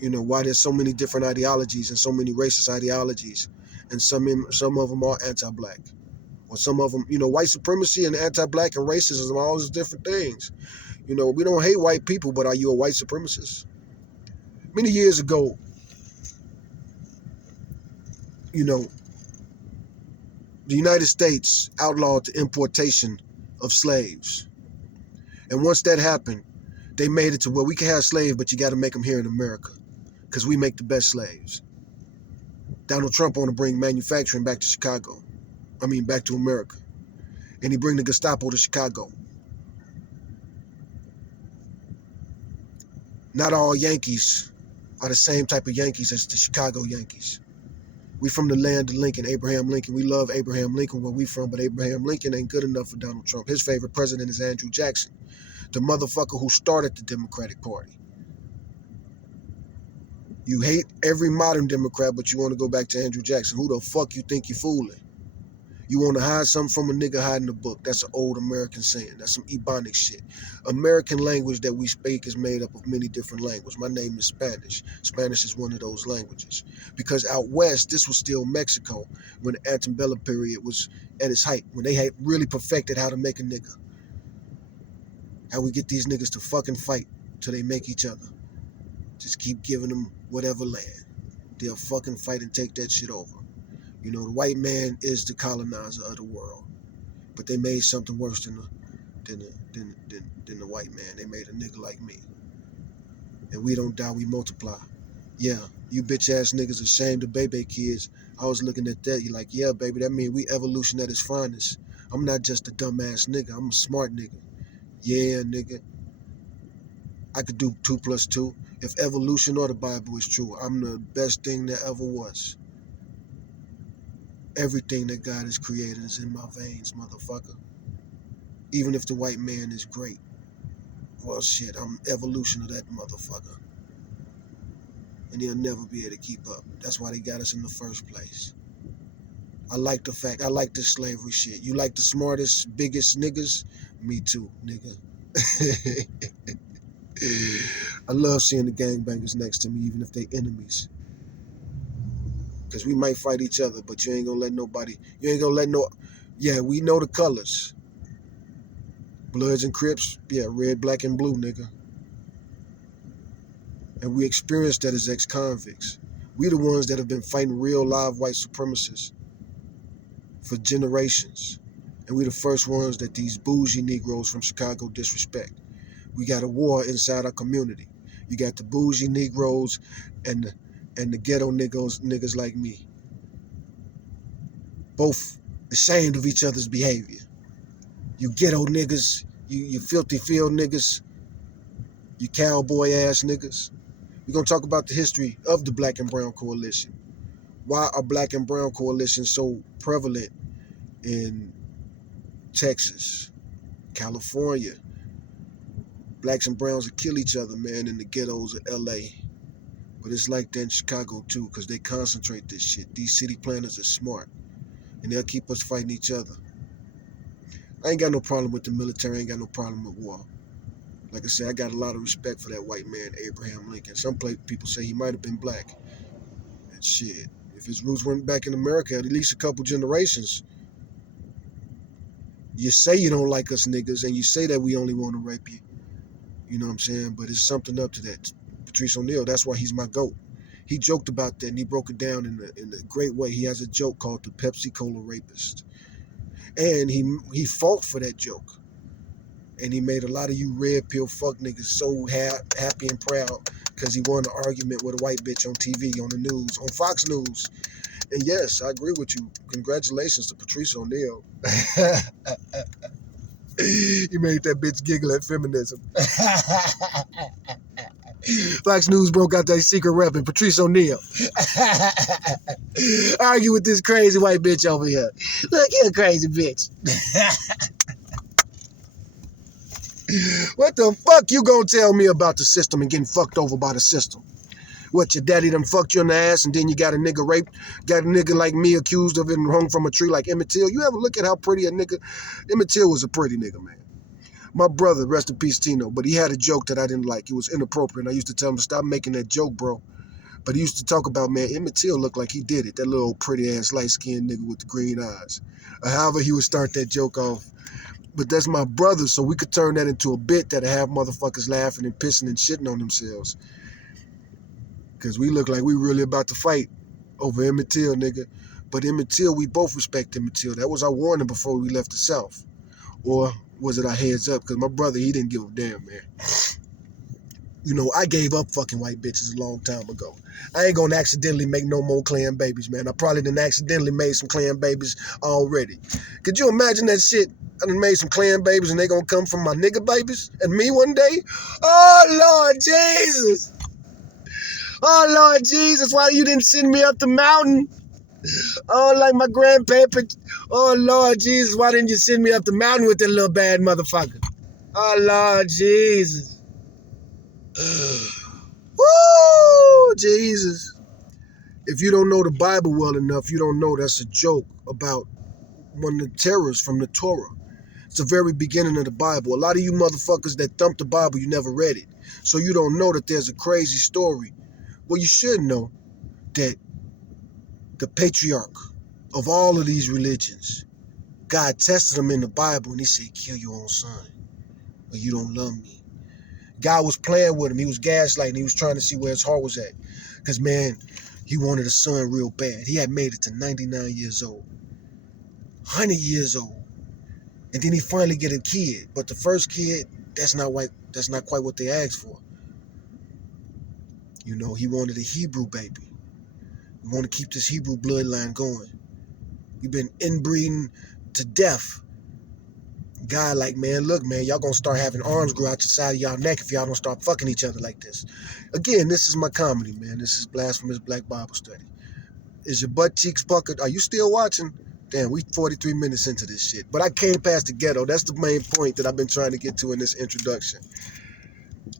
why there's so many different ideologies and so many racist ideologies. And some of them are anti-black. Or some of them, white supremacy and anti-black and racism are all those different things. We don't hate white people, but are you a white supremacist? Many years ago, the United States outlawed the importation of slaves. And once that happened, they made it to where we can have slaves, but you got to make them here in America because we make the best slaves. Donald Trump want to bring manufacturing back to Chicago. Back to America. And he bring the Gestapo to Chicago. Not all Yankees are the same type of Yankees as the Chicago Yankees. We from the land of Lincoln, Abraham Lincoln. We love Abraham Lincoln where we from, but Abraham Lincoln ain't good enough for Donald Trump. His favorite president is Andrew Jackson, the motherfucker who started the Democratic Party. You hate every modern Democrat, but you want to go back to Andrew Jackson. Who the fuck you think you're fooling? You want to hide something from a nigga hiding a book. That's an old American saying. That's some Ebonic shit. American language that we speak is made up of many different languages. My name is Spanish. Spanish is one of those languages. Because out west, this was still Mexico when the antebellum period was at its height, when they had really perfected how to make a nigga. How we get these niggas to fucking fight till they make each other. Just keep giving them whatever land. They'll fucking fight and take that shit over. The white man is the colonizer of the world, but they made something worse than the white man. They made a nigga like me, and we don't die, we multiply. Yeah, you bitch ass niggas ashamed of baby kids. I was looking at that. You're like, yeah, baby, that mean we evolution at its finest. I'm not just a dumbass nigga. I'm a smart nigga. Yeah, nigga. I could do 2 + 2. If evolution or the Bible is true, I'm the best thing that ever was. Everything that God has created is in my veins, motherfucker. Even if the white man is great. Well, shit, I'm evolution of that motherfucker. And he'll never be able to keep up. That's why they got us in the first place. I like this slavery shit. You like the smartest, biggest niggas? Me too, nigga. I love seeing the gangbangers next to me, even if they enemies. Because we might fight each other, but you ain't gonna let nobody, yeah, we know the colors. Bloods and Crips, yeah, red, black, and blue, nigga. And we experienced that as ex-convicts. We the ones that have been fighting real live white supremacists for generations. And we the first ones that these bougie Negroes from Chicago disrespect. We got a war inside our community. You got the bougie Negroes and the ghetto niggas like me. Both ashamed of each other's behavior. You ghetto niggas, you filthy field niggas, you cowboy ass niggas. We're going to talk about the history of the Black and Brown Coalition. Why are Black and Brown coalitions so prevalent in Texas, California? Blacks and Browns will kill each other, man, in the ghettos of LA. But it's like that in Chicago too, because they concentrate this shit. These city planners are smart, and they'll keep us fighting each other. I ain't got no problem with the military. I ain't got no problem with war. Like I said, I got a lot of respect for that white man, Abraham Lincoln. Some people say he might have been black. And shit, if his roots went back in America, at least a couple generations. You say you don't like us niggas, and you say that we only want to rape you. You know what I'm saying? But it's something up to that. Patrice O'Neal, that's why he's my GOAT. He joked about that, and he broke it down in a great way. He has a joke called the Pepsi Cola Rapist. And he fought for that joke. And he made a lot of you red pill fuck niggas so happy and proud because he won an argument with a white bitch on TV, on the news, on Fox News. And yes, I agree with you. Congratulations to Patrice O'Neal. He made that bitch giggle at feminism. Fox News broke out that secret weapon, Patrice O'Neal. Argue with this crazy white bitch over here. Look, you're a crazy bitch. What the fuck you gonna tell me about the system and getting fucked over by the system? What, your daddy done fucked you in the ass and then you got a nigga raped? Got a nigga like me accused of it and hung from a tree like Emmett Till? You ever look at how pretty a nigga... Emmett Till was a pretty nigga, man. My brother, rest in peace, Tino, but he had a joke that I didn't like. It was inappropriate. I used to tell him to stop making that joke, bro. But he used to talk about, man, Emmett Till looked like he did it. That little pretty-ass, light-skinned nigga with the green eyes. Or however he would start that joke off. But that's my brother, so we could turn that into a bit that'll have motherfuckers laughing and pissing and shitting on themselves. Because we look like we really about to fight over Emmett Till, nigga. But Emmett Till, we both respect Emmett Till. That was our warning before we left the South. Or was it our heads up? Because my brother, he didn't give a damn, man. You know, I gave up fucking white bitches a long time ago. I ain't gonna accidentally make no more clan babies, man. I probably done accidentally made some clan babies already. Could you imagine that shit? I done made some clan babies and they gonna come from my nigga babies and me one day? Oh, Lord Jesus. Oh, Lord Jesus, why you didn't send me up the mountain? Oh, like my grandpappy. Oh, Lord Jesus, why didn't you send me up the mountain with that little bad motherfucker? Oh, Lord Jesus. Woo, Jesus. If you don't know the Bible well enough, you don't know that's a joke about one of the terrorists from the Torah. It's the very beginning of the Bible. A lot of you motherfuckers that thump the Bible, you never read it. So you don't know that there's a crazy story. Well, you should know that the patriarch of all of these religions, God tested him in the Bible and he said, kill your own son or you don't love me. God was playing with him. He was gaslighting. He was trying to see where his heart was at. Because, man, he wanted a son real bad. He had made it to 99 years old, 100 years old. And then he finally get a kid. But the first kid, that's not quite what they asked for. You know, he wanted a Hebrew baby. We want to keep this Hebrew bloodline going. We've been inbreeding to death. God like, man, look, man, y'all gonna start having arms grow out the side of y'all neck if y'all don't start fucking each other like this. Again, this is my comedy, man. This is Blasphemous Black Bible Study. Is your butt cheeks puckered? Are you still watching? Damn, we 43 minutes into this shit. But I came past the ghetto. That's the main point that I've been trying to get to in this introduction.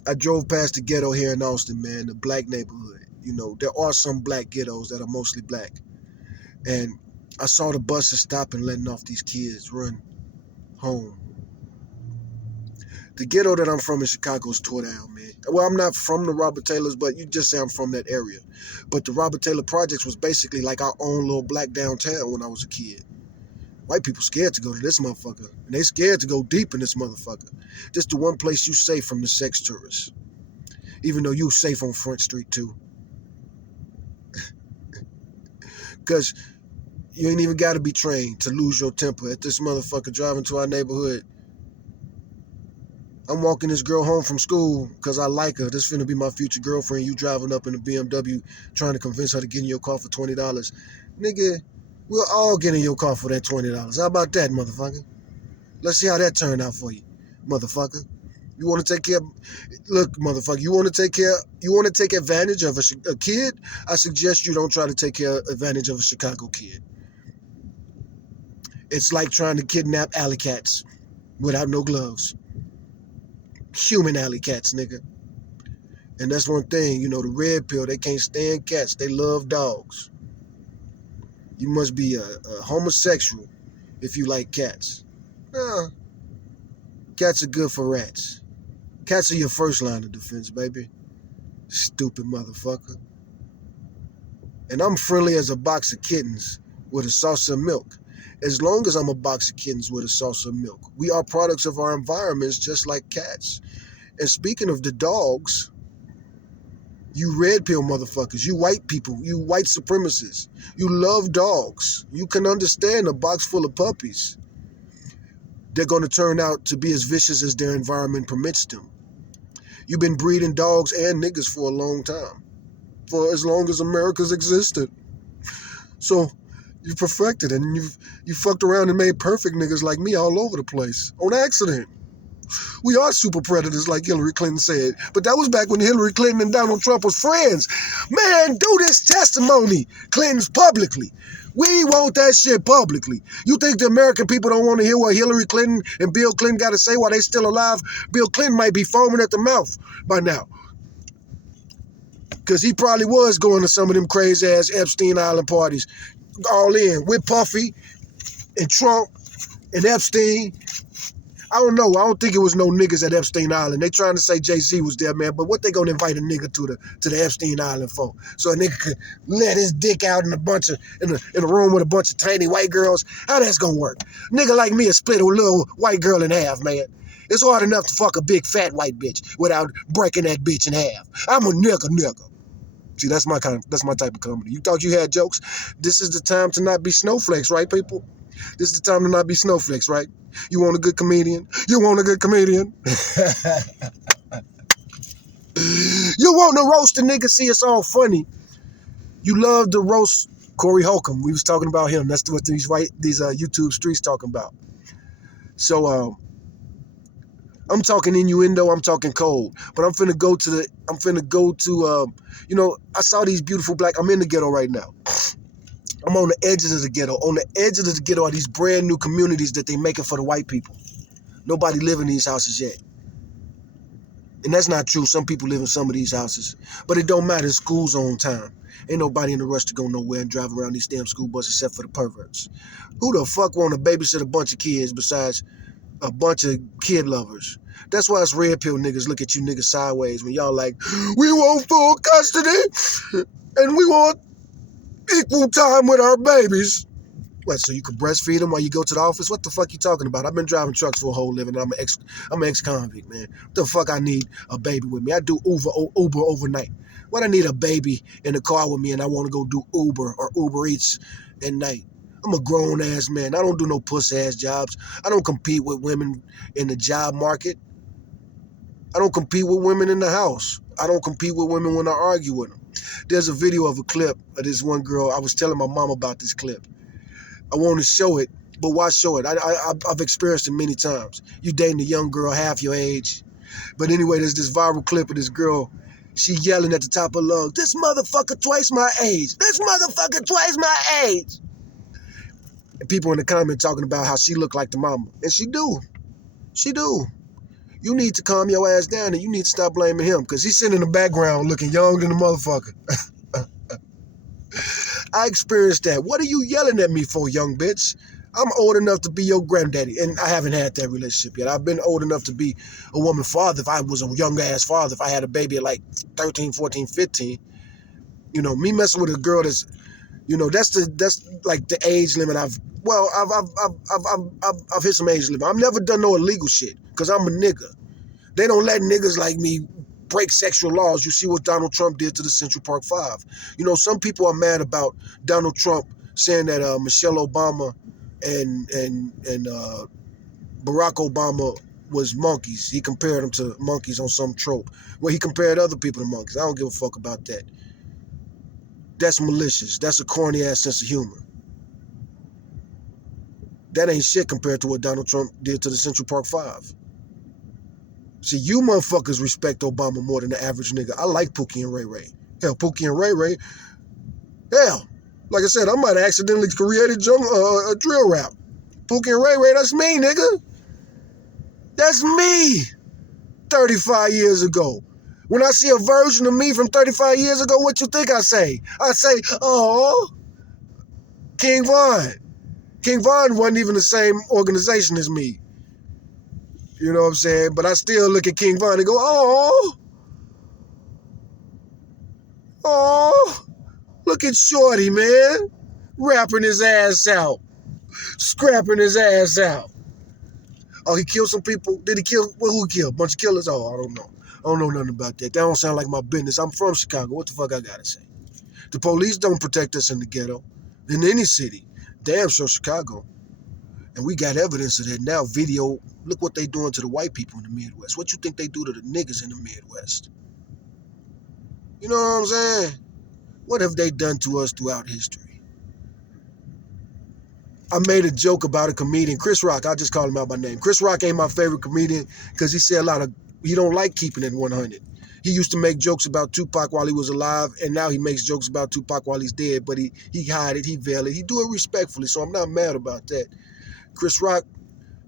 I drove past the ghetto here in Austin, man, the black neighborhood. You know, there are some black ghettos that are mostly black. And I saw the buses stopping, letting off these kids run home. The ghetto that I'm from in Chicago is tore down, man. Well, I'm not from the Robert Taylors, but you just say I'm from that area. But the Robert Taylor Projects was basically like our own little black downtown when I was a kid. White people scared to go to this motherfucker. And they scared to go deep in this motherfucker. This the one place you safe from the sex tourists. Even though you safe on Front Street too. Because you ain't even got to be trained to lose your temper at this motherfucker driving to our neighborhood. I'm walking this girl home from school because I like her. This finna be my future girlfriend. You driving up in a BMW trying to convince her to get in your car for $20. Nigga, We'll all get in your car for that $20. How about that, motherfucker? Let's see how that turned out for you, motherfucker. You want to take care? Look, motherfucker. You want to take care? You want to take advantage of a kid? I suggest you don't try to take advantage of a Chicago kid. It's like trying to kidnap alley cats without no gloves. Human alley cats, nigga. And that's one thing, you know, the red pill, they can't stand cats. They love dogs. You must be a homosexual if you like cats. Nah, cats are good for rats. Cats are your first line of defense, baby. Stupid motherfucker. And I'm friendly as a box of kittens with a sauce of milk. As long as I'm a box of kittens with a sauce of milk. We are products of our environments just like cats. And speaking of the dogs, you red pill motherfuckers, you white people, you white supremacists, you love dogs. You can understand a box full of puppies. They're going to turn out to be as vicious as their environment permits them. You've been breeding dogs and niggas for a long time. For as long as America's existed. So you perfected it, and you fucked around and made perfect niggas like me all over the place on accident. We are super predators, like Hillary Clinton said. But that was back when Hillary Clinton and Donald Trump was friends. Man, do this testimony, Clintons, publicly. We want that shit publicly. You think the American people don't want to hear what Hillary Clinton and Bill Clinton got to say while they still alive? Bill Clinton might be foaming at the mouth by now. Because he probably was going to some of them crazy-ass Epstein Island parties. All in with Puffy and Trump and Epstein. I don't know. I don't think it was no niggas at Epstein Island. They trying to say Jay-Z was there, man. But what they gonna invite a nigga to the Epstein Island for? So a nigga could let his dick out in a room with a bunch of tiny white girls? How that's gonna work? Nigga like me will split a little white girl in half, man. It's hard enough to fuck a big fat white bitch without breaking that bitch in half. I'm a nigga. See, that's my type of comedy. You thought you had jokes? This is the time to not be snowflakes, right, people? This is the time to not be snowflakes, right? You want a good comedian? You want a good comedian? You want to roast a nigga, see it's all funny. You love to roast Corey Holcomb. We was talking about him. That's what these YouTube streets talking about. So I'm talking innuendo, I'm talking cold. But I'm finna go to I saw these beautiful I'm in the ghetto right now. I'm on the edges of the ghetto. On the edges of the ghetto are these brand new communities that they making for the white people. Nobody live in these houses yet. And that's not true. Some people live in some of these houses. But it don't matter. School's on time. Ain't nobody in a rush to go nowhere and drive around these damn school buses except for the perverts. Who the fuck want to babysit a bunch of kids besides a bunch of kid lovers? That's why us red pill niggas look at you niggas sideways when y'all like, we want full custody and we want equal time with our babies. What, so you can breastfeed them while you go to the office? What the fuck you talking about? I've been driving trucks for a whole living. I'm an ex-convict, man. What the fuck I need a baby with me? I do Uber overnight. What I need a baby in the car with me and I want to go do Uber or Uber Eats at night? I'm a grown-ass man. I don't do no puss-ass jobs. I don't compete with women in the job market. I don't compete with women in the house. I don't compete with women when I argue with them. There's a video of a clip of this one girl. I was telling my mom about this clip. I want to show it, but why show it? I've experienced it many times. You dating a young girl half your age. But anyway, there's this viral clip of this girl. She yelling at the top of her lungs, this motherfucker twice my age. This motherfucker twice my age. And people in the comment talking about how she look like the mama. And she do. She do. You need to calm your ass down and you need to stop blaming him because he's sitting in the background looking young than a motherfucker. I experienced that. What are you yelling at me for, young bitch? I'm old enough to be your granddaddy, and I haven't had that relationship yet. I've been old enough to be a woman father if I was a young-ass father, if I had a baby at like 13, 14, 15. You know, me messing with a girl that's, that's like the age limit I've hit some age limit. I've never done no illegal shit because I'm a nigga. They don't let niggas like me break sexual laws. You see what Donald Trump did to the Central Park Five. You know, some people are mad about Donald Trump saying that Michelle Obama and Barack Obama was monkeys. He compared them to monkeys on some trope. Well, he compared other people to monkeys. I don't give a fuck about that. That's malicious. That's a corny ass sense of humor. That ain't shit compared to what Donald Trump did to the Central Park Five. See, you motherfuckers respect Obama more than the average nigga. I like Pookie and Ray Ray. Hell, Pookie and Ray Ray. Hell, like I said, I might have accidentally created a drill rap. Pookie and Ray Ray, that's me, nigga. That's me 35 years ago. When I see a version of me from 35 years ago, what you think I say? I say, oh, King Von. King Von wasn't even the same organization as me. You know what I'm saying? But I still look at King Von and go, oh, look at Shorty, man. Rapping his ass out. Scrapping his ass out. Oh, he killed some people? Did he kill? Well, who he killed? Bunch of killers? Oh, I don't know. I don't know nothing about that. That don't sound like my business. I'm from Chicago. What the fuck I gotta say? The police don't protect us in the ghetto, in any city. Damn sure Chicago. And we got evidence of that now. Video, look what they doing to the white people in the Midwest. What you think they do to the niggas in the Midwest? You know what I'm saying? What have they done to us throughout history? I made a joke about a comedian, Chris Rock. I just call him out by name. Chris Rock ain't my favorite comedian because he said he don't like keeping it 100. He used to make jokes about Tupac while he was alive, and now he makes jokes about Tupac while he's dead, but he hide it, he veil it. He do it respectfully, so I'm not mad about that. Chris Rock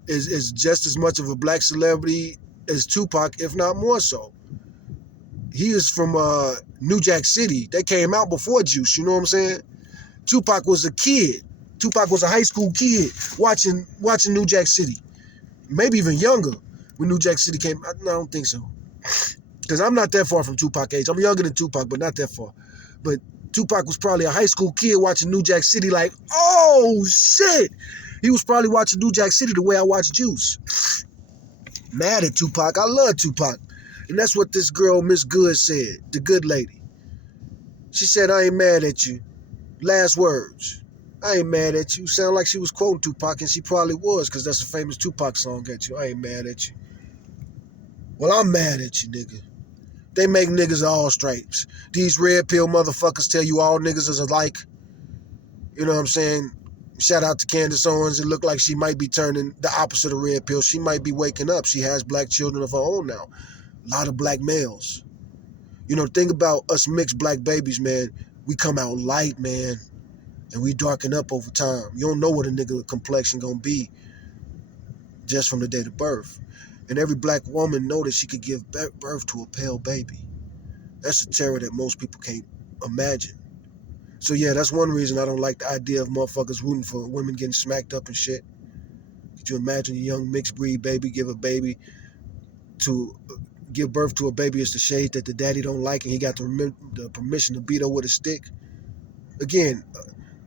is just as much of a black celebrity as Tupac, if not more so. He is from New Jack City. They came out before Juice, you know what I'm saying? Tupac was a kid. Tupac was a high school kid watching New Jack City. Maybe even younger when New Jack City came out. No, I don't think so. Because I'm not that far from Tupac age. I'm younger than Tupac, but not that far. But Tupac was probably a high school kid watching New Jack City like, oh, shit. He was probably watching New Jack City the way I watch Juice. Mad at Tupac. I love Tupac. And that's what this girl, Miss Good, said. The good lady. She said, I ain't mad at you. Last words. I ain't mad at you. Sound like she was quoting Tupac, and she probably was, because that's a famous Tupac song at you. I ain't mad at you. Well, I'm mad at you, nigga. They make niggas of all stripes. These red pill motherfuckers tell you all niggas is alike. You know what I'm saying? Shout out to Candace Owens. It looked like she might be turning the opposite of red pill. She might be waking up. She has black children of her own now. A lot of black males. You know, think about us mixed black babies, man. We come out light, man. And we darken up over time. You don't know what a nigga complexion gonna be just from the date of birth. And every black woman know that she could give birth to a pale baby. That's a terror that most people can't imagine. So yeah, that's one reason I don't like the idea of motherfuckers rooting for women getting smacked up and shit. Could you imagine a young mixed breed baby give birth to a baby is the shade that the daddy don't like, and he got the permission to beat her with a stick? Again,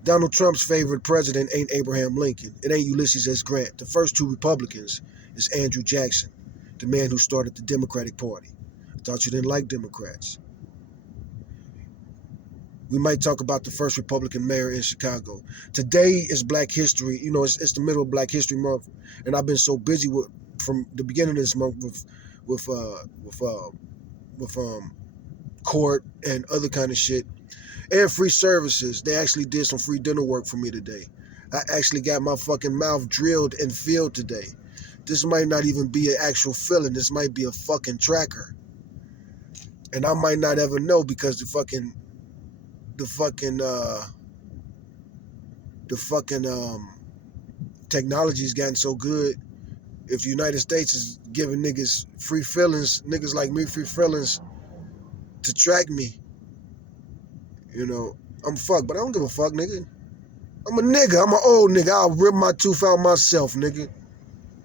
Donald Trump's favorite president ain't Abraham Lincoln. It ain't Ulysses S. Grant. The first two Republicans is Andrew Jackson, the man who started the Democratic Party. I thought you didn't like Democrats. We might talk about the first Republican mayor in Chicago. Today is Black History. You know, it's the middle of Black History Month, and I've been so busy from the beginning of this month with court and other kind of shit. And free services. They actually did some free dental work for me today. I actually got my fucking mouth drilled and filled today. This might not even be an actual filling. This might be a fucking tracker. And I might not ever know because the fucking technology's gotten so good. If the United States is giving niggas free fillings, niggas like me free fillings to track me, you know, I'm fucked, but I don't give a fuck, nigga. I'm a nigga. I'm an old nigga. I'll rip my tooth out myself, nigga,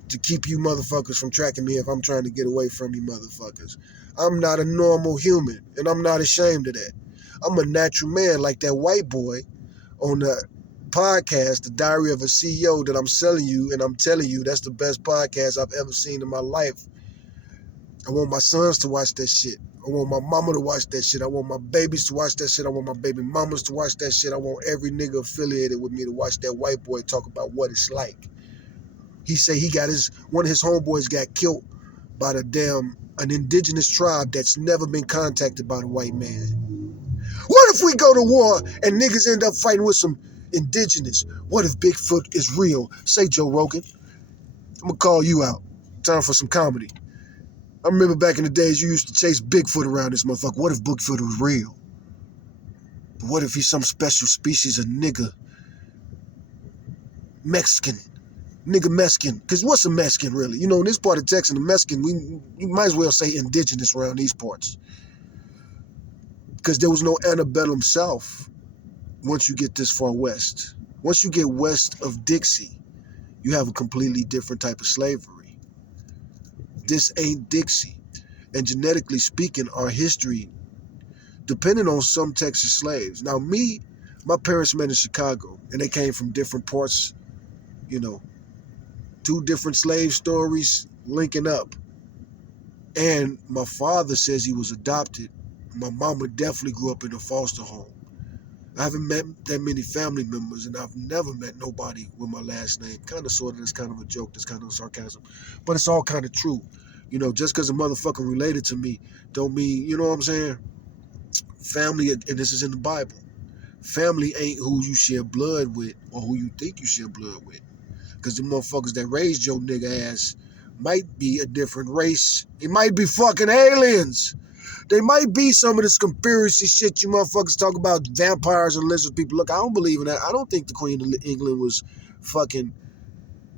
to keep you motherfuckers from tracking me if I'm trying to get away from you motherfuckers. I'm not a normal human, and I'm not ashamed of that. I'm a natural man like that white boy on the podcast, The Diary of a CEO, that I'm selling you, and I'm telling you that's the best podcast I've ever seen in my life. I want my sons to watch that shit. I want my mama to watch that shit. I want my babies to watch that shit. I want my baby mamas to watch that shit. I want every nigga affiliated with me to watch that white boy talk about what it's like. He say one of his homeboys got killed by an indigenous tribe that's never been contacted by the white man. What if we go to war and niggas end up fighting with some indigenous. What if Bigfoot is real? Say Joe Rogan. I'm gonna call you out. Time for some comedy. I remember back in the days you used to chase Bigfoot around this motherfucker. What if Bigfoot was real? But what if he's some special species of nigga? Mexican. Nigga Mexican. Because what's a Mexican really? You know, in this part of Texas, the Mexican, you might as well say indigenous around these parts. Because there was no antebellum South once you get this far west. Once you get west of Dixie, you have a completely different type of slavery. This ain't Dixie. And genetically speaking, our history, depending on some Texas slaves. Now my parents met in Chicago, and they came from different parts, you know, two different slave stories linking up. And my father says he was adopted. My mama definitely grew up in a foster home. I haven't met that many family members, and I've never met nobody with my last name. Kind of, sort of, that's kind of a joke, that's kind of sarcasm. But it's all kind of true. You know, just because a motherfucker related to me don't mean, you know what I'm saying? Family, and this is in the Bible, family ain't who you share blood with or who you think you share blood with. Because the motherfuckers that raised your nigga ass might be a different race. It might be fucking aliens. They might be some of this conspiracy shit you motherfuckers talk about, vampires and lizard people. Look, I don't believe in that. I don't think the Queen of England was fucking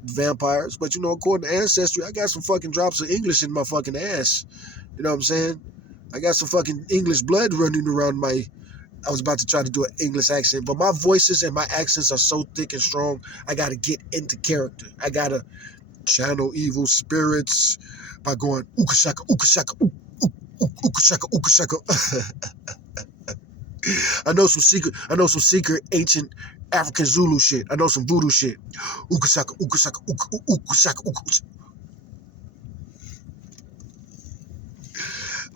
vampires. But, you know, according to Ancestry, I got some fucking drops of English in my fucking ass. You know what I'm saying? I got some fucking English blood running around my... I was about to try to do an English accent, but my voices and my accents are so thick and strong, I got to get into character. I got to channel evil spirits by going, ooka-shaka, ooka-shaka, ooka-shaka, ooka-shaka. I know some secret ancient African Zulu shit. I know some voodoo shit. Ooka-shaka, ooka-shaka, ooka-shaka, ooka-shaka.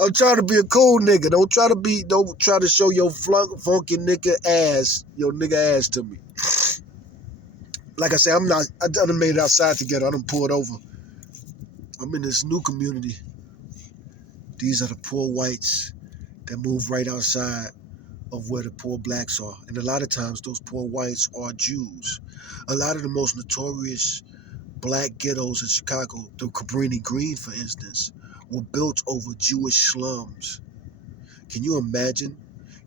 I'm trying to be a cool nigga. Don't try to show your funky nigga ass to me. Like I said, I done made it outside together. I done pulled over. I'm in this new community. These are the poor whites that move right outside of where the poor blacks are. And a lot of times those poor whites are Jews. A lot of the most notorious black ghettos in Chicago, the Cabrini Green, for instance, were built over Jewish slums. Can you imagine?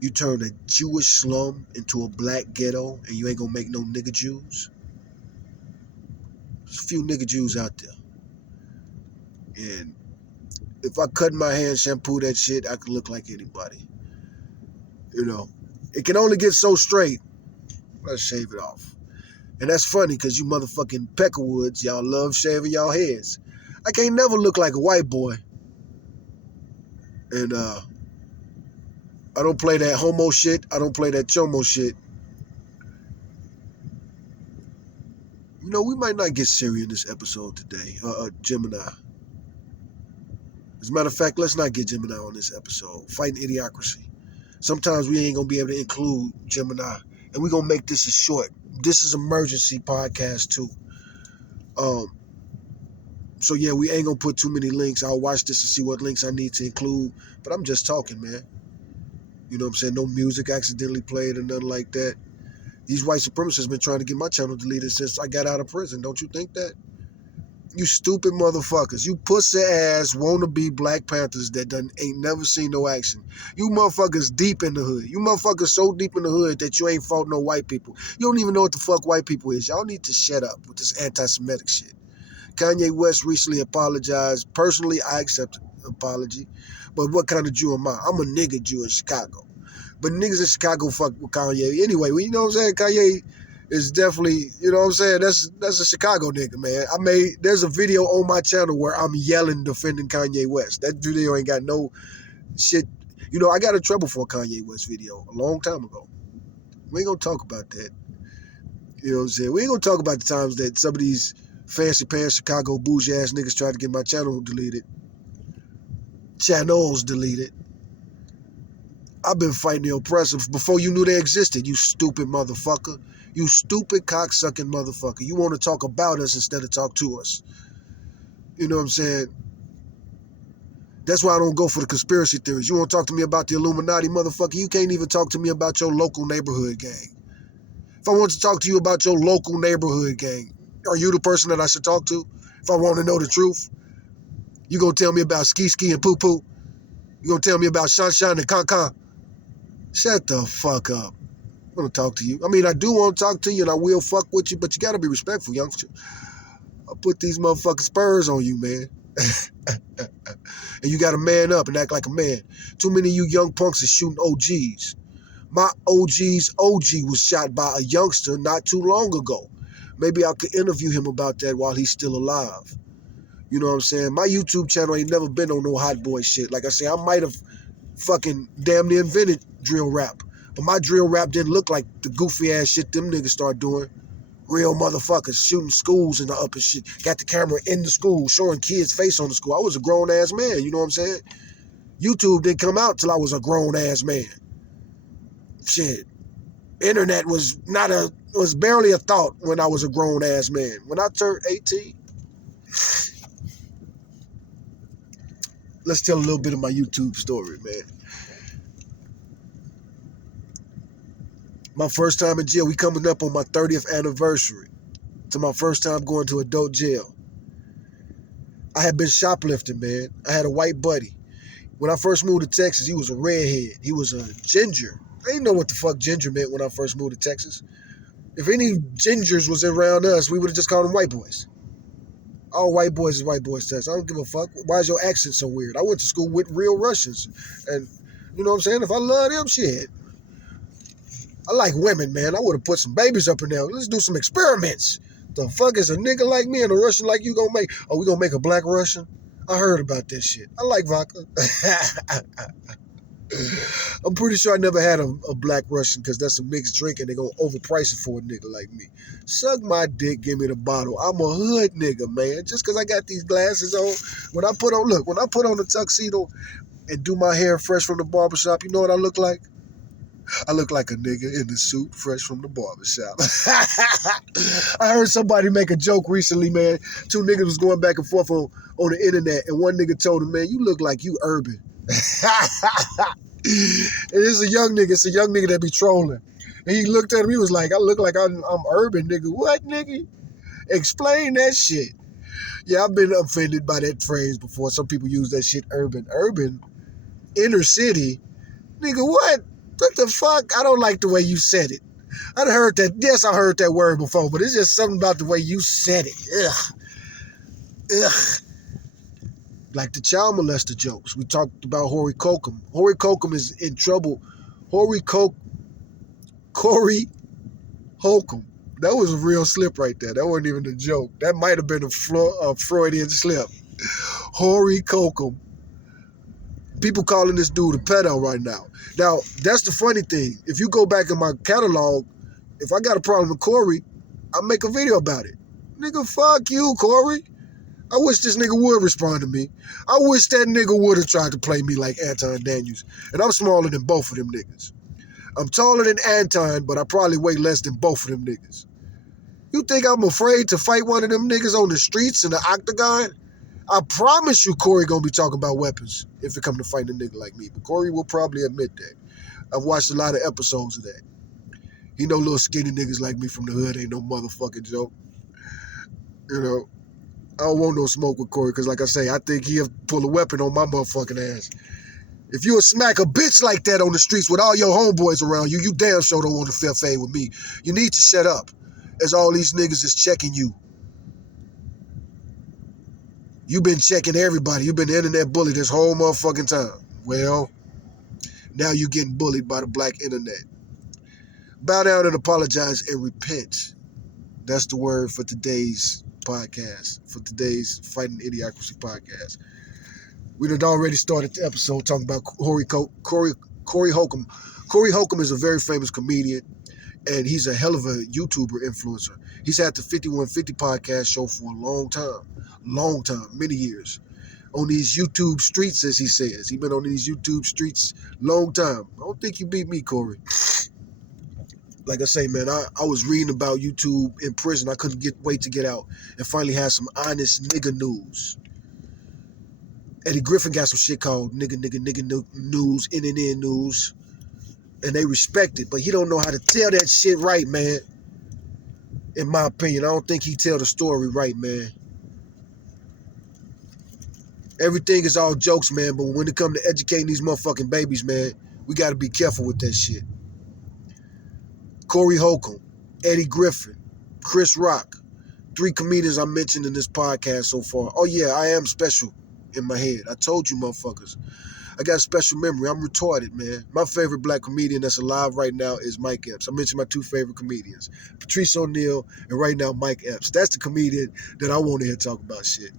You turn a Jewish slum into a black ghetto and you ain't gonna make no nigga Jews? There's a few nigga Jews out there. And if I cut my hair and shampoo that shit, I could look like anybody. You know, it can only get so straight. Let's shave it off. And that's funny because you motherfucking Peckerwoods, y'all love shaving y'all heads. I can't never look like a white boy. And I don't play that homo shit. I don't play that chomo shit. You know, we might not get Siri in this episode today. Gemini. As a matter of fact, let's not get Gemini on this episode. Fighting Idiocracy. Sometimes we ain't going to be able to include Gemini. And we're going to make this a short. This is emergency podcast too. So yeah, we ain't going to put too many links. I'll watch this and see what links I need to include. But I'm just talking, man. You know what I'm saying? No music accidentally played or nothing like that. These white supremacists been trying to get my channel deleted since I got out of prison. Don't you think that? You stupid motherfuckers. You pussy ass wannabe Black Panthers that ain't never seen no action. You motherfuckers deep in the hood. You motherfuckers so deep in the hood that you ain't fought no white people. You don't even know what the fuck white people is. Y'all need to shut up with this anti-Semitic shit. Kanye West recently apologized. Personally, I accept the apology. But what kind of Jew am I? I'm a nigga Jew in Chicago. But niggas in Chicago fuck with Kanye. Anyway, you know what I'm saying? Kanye is definitely, you know what I'm saying? That's a Chicago nigga, man. There's a video on my channel where I'm yelling defending Kanye West. That video ain't got no shit. You know, I got in trouble for a Kanye West video a long time ago. We ain't gonna talk about that. You know what I'm saying? We ain't gonna talk about the times that some of these fancy pants Chicago bougie ass niggas tried to get my channel deleted. Channels deleted. I've been fighting the oppressive before you knew they existed, you stupid motherfucker. You stupid cocksucking motherfucker. You want to talk about us instead of talk to us. You know what I'm saying? That's why I don't go for the conspiracy theories. You want to talk to me about the Illuminati, motherfucker? You can't even talk to me about your local neighborhood gang. If I want to talk to you about your local neighborhood gang, are you the person that I should talk to? If I want to know the truth, you gonna tell me about ski and poo poo? You gonna tell me about sunshine and con? Shut the fuck up. I'm gonna talk to you. I mean, I do want to talk to you and I will fuck with you, but you gotta be respectful, youngster. I'll put these motherfucking spurs on you, man. And you gotta man up and act like a man. Too many of you young punks are shooting OGs. My OG's OG was shot by a youngster not too long ago. Maybe I could interview him about that while he's still alive. You know what I'm saying? My YouTube channel ain't never been on no hot boy shit. Like I say, I might have fucking damn near invented drill rap. But my drill rap didn't look like the goofy ass shit them niggas start doing. Real motherfuckers shooting schools in the up and shit. Got the camera in the school, showing kids' face on the school. I was a grown ass man, you know what I'm saying? YouTube didn't come out till I was a grown ass man. Shit. Internet was barely a thought when I was a grown ass man. When I turned 18, let's tell a little bit of my YouTube story, man. My first time in jail, we coming up on my 30th anniversary to my first time going to adult jail. I had been shoplifting, man. I had a white buddy. When I first moved to Texas, he was a redhead. He was a ginger. I didn't know what the fuck ginger meant when I first moved to Texas. If any gingers was around us, we would have just called them white boys. All white boys is white boys to us. I don't give a fuck. Why is your accent so weird? I went to school with real Russians. And you know what I'm saying? If I love them, shit. I like women, man. I would have put some babies up in there. Let's do some experiments. The fuck is a nigga like me and a Russian like you gonna make? Oh, we gonna make a black Russian? I heard about this shit. I like vodka. I'm pretty sure I never had a black Russian because that's a mixed drink and they're gonna overprice it for a nigga like me. Suck my dick, give me the bottle. I'm a hood nigga, man. Just because I got these glasses on, when I put on the tuxedo and do my hair fresh from the barbershop, you know what I look like? I look like a nigga in the suit, fresh from the barbershop. I heard somebody make a joke recently, man. Two niggas was going back and forth on the internet, and one nigga told him, man, you look like you urban. And it's a young nigga that be trolling. And he looked at him, he was like, I look like I'm urban, nigga. What, nigga? Explain that shit. Yeah, I've been offended by that phrase before. Some people use that shit, urban. Urban? Inner city? Nigga, what? What the fuck? I don't like the way you said it. I'd heard that. Yes, I heard that word before, but it's just something about the way you said it. Ugh. Like the child molester jokes. We talked about Corey Holcomb. Corey Holcomb is in trouble. Corey Holcomb. That was a real slip right there. That wasn't even a joke. That might have been a Freudian slip. Corey Holcomb. People calling this dude a pedo right now. Now, that's the funny thing. If you go back in my catalog, if I got a problem with Corey, I'll make a video about it. Nigga, fuck you, Corey. I wish this nigga would respond to me. I wish that nigga would have tried to play me like Anton Daniels. And I'm smaller than both of them niggas. I'm taller than Anton, but I probably weigh less than both of them niggas. You think I'm afraid to fight one of them niggas on the streets in the octagon? I promise you Corey gonna be talking about weapons if it come to fighting a nigga like me. But Corey will probably admit that. I've watched a lot of episodes of that. He know little skinny niggas like me from the hood ain't no motherfucking joke. You know, I don't want no smoke with Corey because, like I say, I think he'll pull a weapon on my motherfucking ass. If you would smack a bitch like that on the streets with all your homeboys around you, you damn sure don't want to feel fade with me. You need to shut up as all these niggas is checking you. You've been checking everybody. You've been the internet bully this whole motherfucking time. Well, now you're getting bullied by the black internet. Bow down and apologize and repent. That's the word for today's podcast, for today's Fighting Idiocracy podcast. We had already started the episode talking about Corey Holcomb. Corey Holcomb is a very famous comedian, and he's a hell of a YouTuber influencer. He's had the 5150 podcast show for a long time, many years. On these YouTube streets, as he says. He's been on these YouTube streets long time. I don't think you beat me, Corey. Like I say, man, I was reading about YouTube in prison. I couldn't wait to get out and finally have some honest nigga news. Eddie Griffin got some shit called nigga news, NNN news. and they respect it, but he don't know how to tell that shit right, man. In my opinion, I don't think he tell the story right, man. Everything is all jokes, man, but when it comes to educating these motherfucking babies, man, we got to be careful with that shit. Corey Holcomb, Eddie Griffin, Chris Rock, 3 comedians I mentioned in this podcast so far. Oh yeah, I am special in my head. I told you motherfuckers. I got a special memory. I'm retarded, man. My favorite black comedian that's alive right now is Mike Epps. I mentioned my 2 favorite comedians, Patrice O'Neal and right now Mike Epps. That's the comedian that I want to hear talk about shit.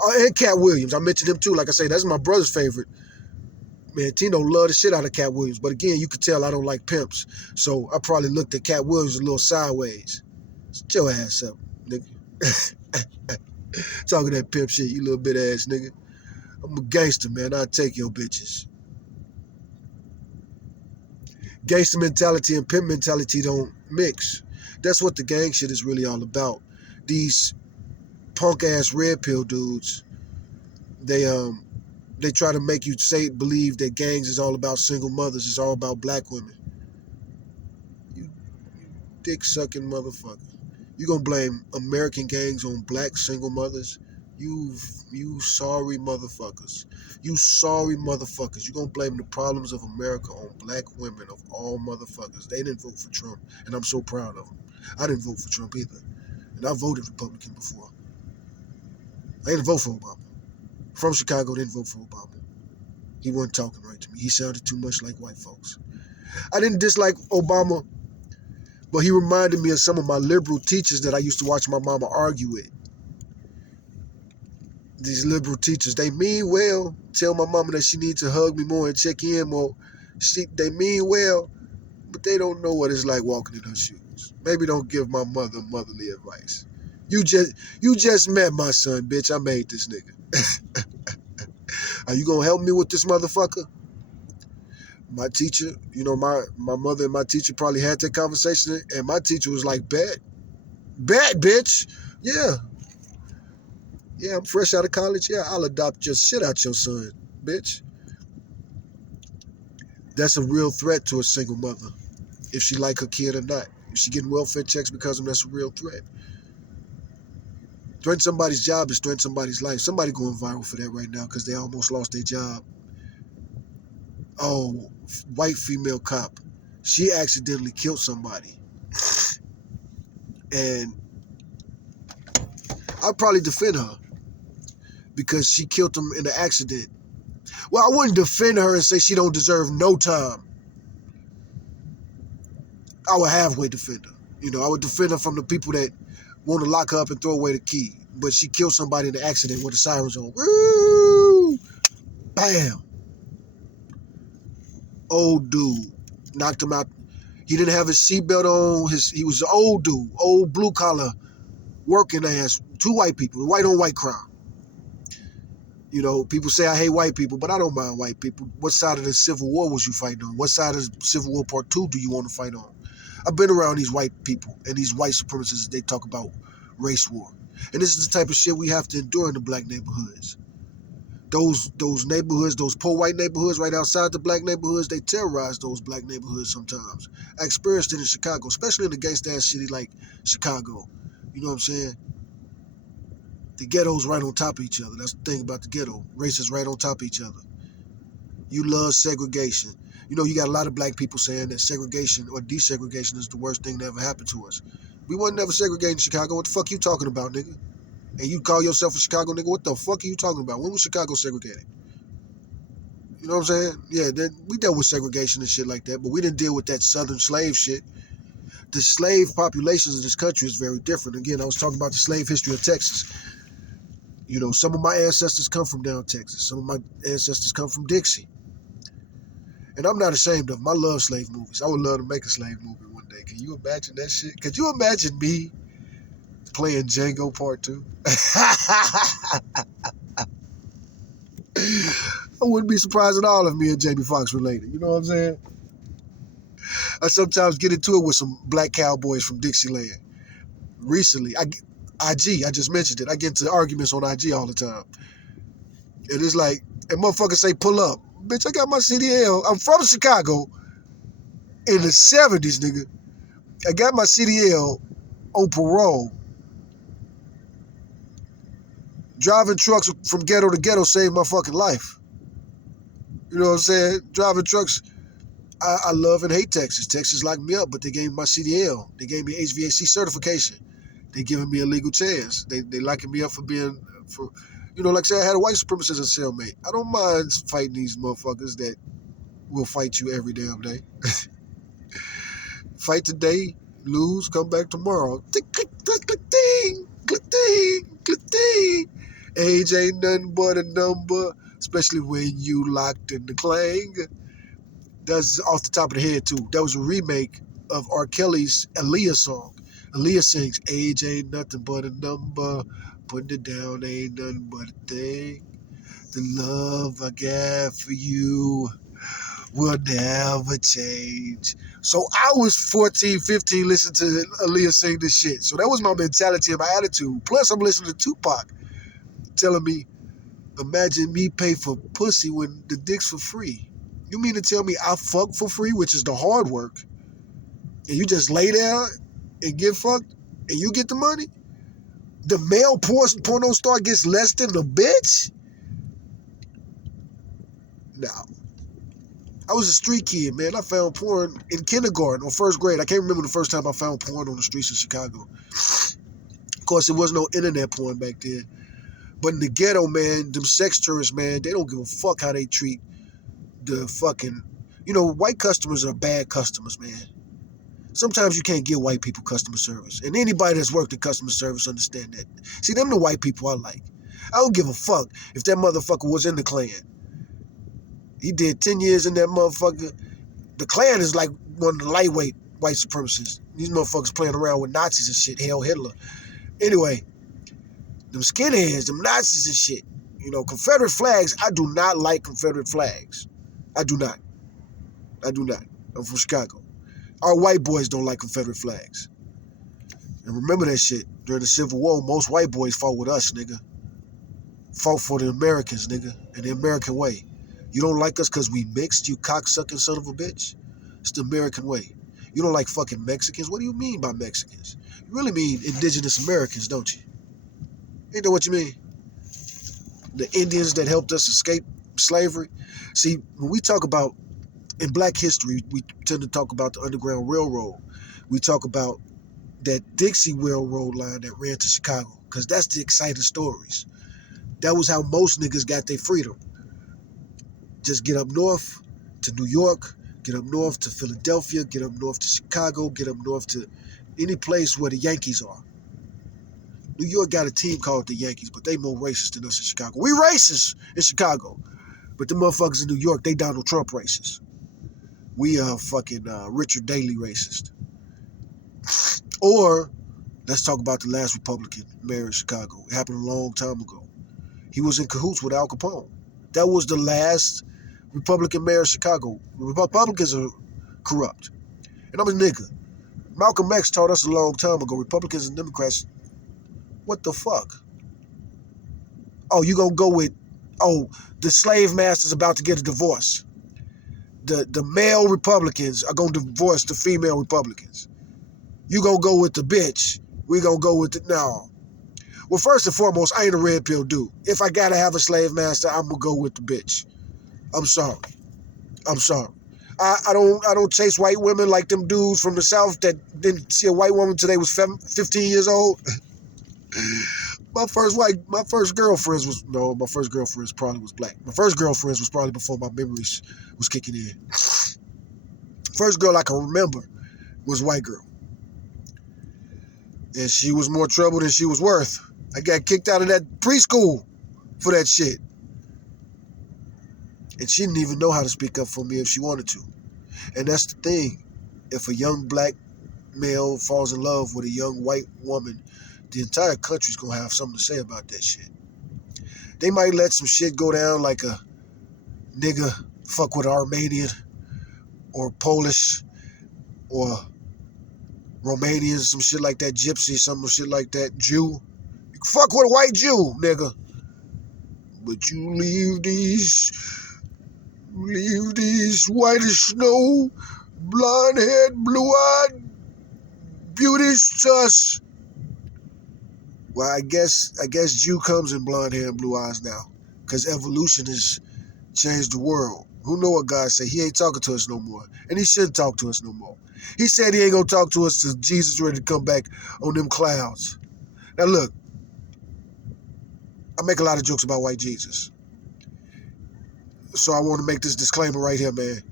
Oh, and Cat Williams. I mentioned him too. Like I say, that's my brother's favorite. Man, Tino love the shit out of Cat Williams. But again, you could tell I don't like pimps. So I probably looked at Cat Williams a little sideways. Shut your ass up, nigga. Talking that pimp shit, you little bit ass nigga. I'm a gangster, man. I'll take your bitches. Gangster mentality and pimp mentality don't mix. That's what the gang shit is really all about. These punk ass red pill dudes, they try to make you believe that gangs is all about single mothers, it's all about black women. You dick sucking motherfucker. You gonna blame American gangs on black single mothers? You sorry motherfuckers. You sorry motherfuckers. You gonna blame the problems of America on black women of all motherfuckers. They didn't vote for Trump, and I'm so proud of them. I didn't vote for Trump either, and I voted Republican before. I didn't vote for Obama. From Chicago, didn't vote for Obama. He wasn't talking right to me. He sounded too much like white folks. I didn't dislike Obama, but he reminded me of some of my liberal teachers that I used to watch my mama argue with. These liberal teachers, they mean well. Tell my mama that she needs to hug me more and check in more. They mean well, but they don't know what it's like walking in her shoes. Maybe don't give my mother motherly advice. You just met my son, bitch. I made this nigga. Are you gonna help me with this motherfucker? My teacher, my mother and my teacher probably had that conversation, and my teacher was like, bet, bitch. Yeah, I'm fresh out of college. Yeah, I'll adopt just shit out your son, bitch. That's a real threat to a single mother, if she like her kid or not. If she getting welfare checks because of them, that's a real threat. Threatening somebody's job is threatening somebody's life. Somebody going viral for that right now because they almost lost their job. Oh, white female cop. She accidentally killed somebody. And I'd probably defend her because she killed him in an accident. Well, I wouldn't defend her and say she don't deserve no time. I would halfway defend her. I would defend her from the people that want to lock her up and throw away the key. But she killed somebody in an accident with the sirens on. Woo! Bam! Old dude. Knocked him out. He didn't have his seatbelt on. He was an old dude. Old blue collar working ass. 2 white people. White on white crime. People say I hate white people, but I don't mind white people. What side of the Civil War was you fighting on? What side of Civil War Part 2 do you want to fight on? I've been around these white people and these white supremacists. They talk about race war. And this is the type of shit we have to endure in the black neighborhoods. Those neighborhoods, those poor white neighborhoods right outside the black neighborhoods, they terrorize those black neighborhoods sometimes. I experienced it in Chicago, especially in a gangsta-ass city like Chicago. You know what I'm saying? The ghetto's right on top of each other. That's the thing about the ghetto. Races right on top of each other. You love segregation. You got a lot of black people saying that segregation or desegregation is the worst thing that ever happened to us. We wasn't never segregated in Chicago. What the fuck you talking about, nigga? And you call yourself a Chicago nigga? What the fuck are you talking about? When was Chicago segregated? You know what I'm saying? Yeah, we dealt with segregation and shit like that, but we didn't deal with that southern slave shit. The slave populations in this country is very different. Again, I was talking about the slave history of Texas. Some of my ancestors come from down Texas. Some of my ancestors come from Dixie. And I'm not ashamed of them. I love slave movies. I would love to make a slave movie one day. Can you imagine that shit? Could you imagine me playing Django Part 2? I wouldn't be surprised at all if me and Jamie Foxx related. You know what I'm saying? I sometimes get into it with some black cowboys from Dixieland. Recently, IG, I just mentioned it. I get into arguments on IG all the time. And it's like, and motherfuckers say, pull up. Bitch, I got my CDL. I'm from Chicago. in the 70s, nigga. I got my CDL on parole. Driving trucks from ghetto to ghetto saved my fucking life. You know what I'm saying? Driving trucks, I love and hate Texas. Texas locked me up, but they gave me my CDL. They gave me HVAC certification. They giving me a legal chance. They locking me up for being, like I said, I had a white supremacist as a cellmate. I don't mind fighting these motherfuckers that will fight you every damn day. Fight today, lose, come back tomorrow. Click, click, click, click, ding, click, ding, click, ding. Age ain't nothing but a number, especially when you locked in the clang. That's off the top of the head, too. That was a remake of R. Kelly's Aaliyah song. Aaliyah sings, age ain't nothing but a number, putting it down ain't nothing but a thing. The love I got for you will never change. So I was 14, 15 listening to Aaliyah sing this shit. So that was my mentality and my attitude. Plus, I'm listening to Tupac telling me, imagine me pay for pussy when the dick's for free. You mean to tell me I fuck for free, which is the hard work, and you just lay down and get fucked and you get the money? The male porno star gets less than the bitch? No. I was a street kid, man. I found porn in kindergarten or first grade. I can't remember the first time I found porn on the streets of Chicago. Of course, there was no internet porn back then. But in the ghetto, man, them sex tourists, man, they don't give a fuck how they treat the fucking... white customers are bad customers, man. Sometimes you can't give white people customer service. And anybody that's worked in customer service understand that. See, them the white people I like. I don't give a fuck if that motherfucker was in the Klan. He did 10 years in that motherfucker. The Klan is like one of the lightweight white supremacists. These motherfuckers playing around with Nazis and shit. Hell, Hitler. Anyway, them skinheads, them Nazis and shit. Confederate flags, I do not like Confederate flags. I do not. I'm from Chicago. Our white boys don't like Confederate flags. And remember that shit. During the Civil War, most white boys fought with us, nigga. Fought for the Americans, nigga, and the American way. You don't like us because we mixed, you cocksucking son of a bitch? It's the American way. You don't like fucking Mexicans? What do you mean by Mexicans? You really mean indigenous Americans, don't you? Ain't that what you mean? The Indians that helped us escape slavery? See, when we talk about, in black history, we tend to talk about the Underground Railroad. We talk about that Dixie Railroad line that ran to Chicago, because that's the exciting stories. That was how most niggas got their freedom. Just get up north to New York, get up north to Philadelphia, get up north to Chicago, get up north to any place where the Yankees are. New York got a team called the Yankees, but they more racist than us in Chicago. We racist in Chicago, but the motherfuckers in New York, they Donald Trump racist. We are fucking Richard Daley racist. Or, let's talk about the last Republican mayor of Chicago. It happened a long time ago. He was in cahoots with Al Capone. That was the last Republican mayor of Chicago. Republicans are corrupt. And I'm a nigga. Malcolm X taught us a long time ago, Republicans and Democrats, what the fuck? Oh, you gonna go with, the slave master's about to get a divorce. The male Republicans are gonna divorce the female Republicans. You gonna go with the bitch. We gonna go with the, no. Well, first and foremost, I ain't a red pill dude. If I gotta have a slave master, I'm gonna go with the bitch. I'm sorry. I don't chase white women like them dudes from the South that didn't see a white woman till they was 15 years old. My first girlfriends probably was black. My first girlfriends was probably before my memories was kicking in. First girl I can remember was a white girl. And she was more trouble than she was worth. I got kicked out of that preschool for that shit. And she didn't even know how to speak up for me if she wanted to. And that's the thing. If a young black male falls in love with a young white woman, the entire country's gonna have something to say about that shit. They might let some shit go down like a nigga fuck with an Armenian or Polish or Romanian, some shit like that, Gypsy, some shit like that, Jew. You can fuck with a white Jew, nigga. But you leave these white as snow, blonde-haired, blue-eyed beauty sus. Well, I guess Jew comes in blonde hair and blue eyes now, because evolution has changed the world. Who know what God said? He ain't talking to us no more, and he shouldn't talk to us no more. He said he ain't gonna talk to us till Jesus ready to come back on them clouds. Now look, I make a lot of jokes about white Jesus, so I want to make this disclaimer right here, man.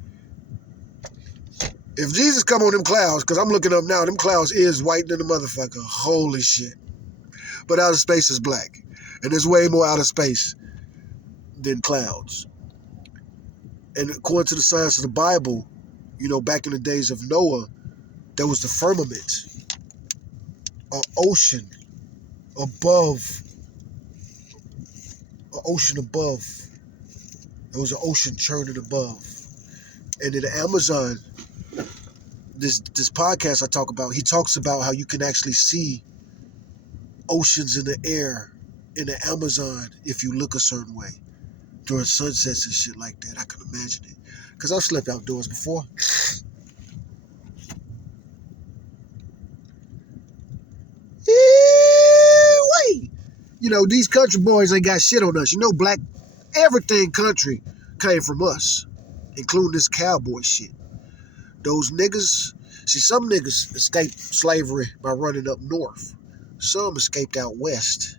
If Jesus come on them clouds, because I'm looking up now, them clouds is white than the motherfucker. Holy shit. But outer space is black. And there's way more outer space than clouds. And according to the science of the Bible, you know, back in the days of Noah, there was the firmament, an ocean above, an ocean above. There was an ocean churning above. And in the Amazon, this podcast I talk about, he talks about how you can actually see oceans in the air in the Amazon if you look a certain way during sunsets and shit like that. I can imagine it, because I've slept outdoors before. Wait, you know, these country boys ain't got shit on us. You know, black, everything country came from us, including this cowboy shit. Those niggas, see, some niggas escaped slavery by running up north. Some escaped out west,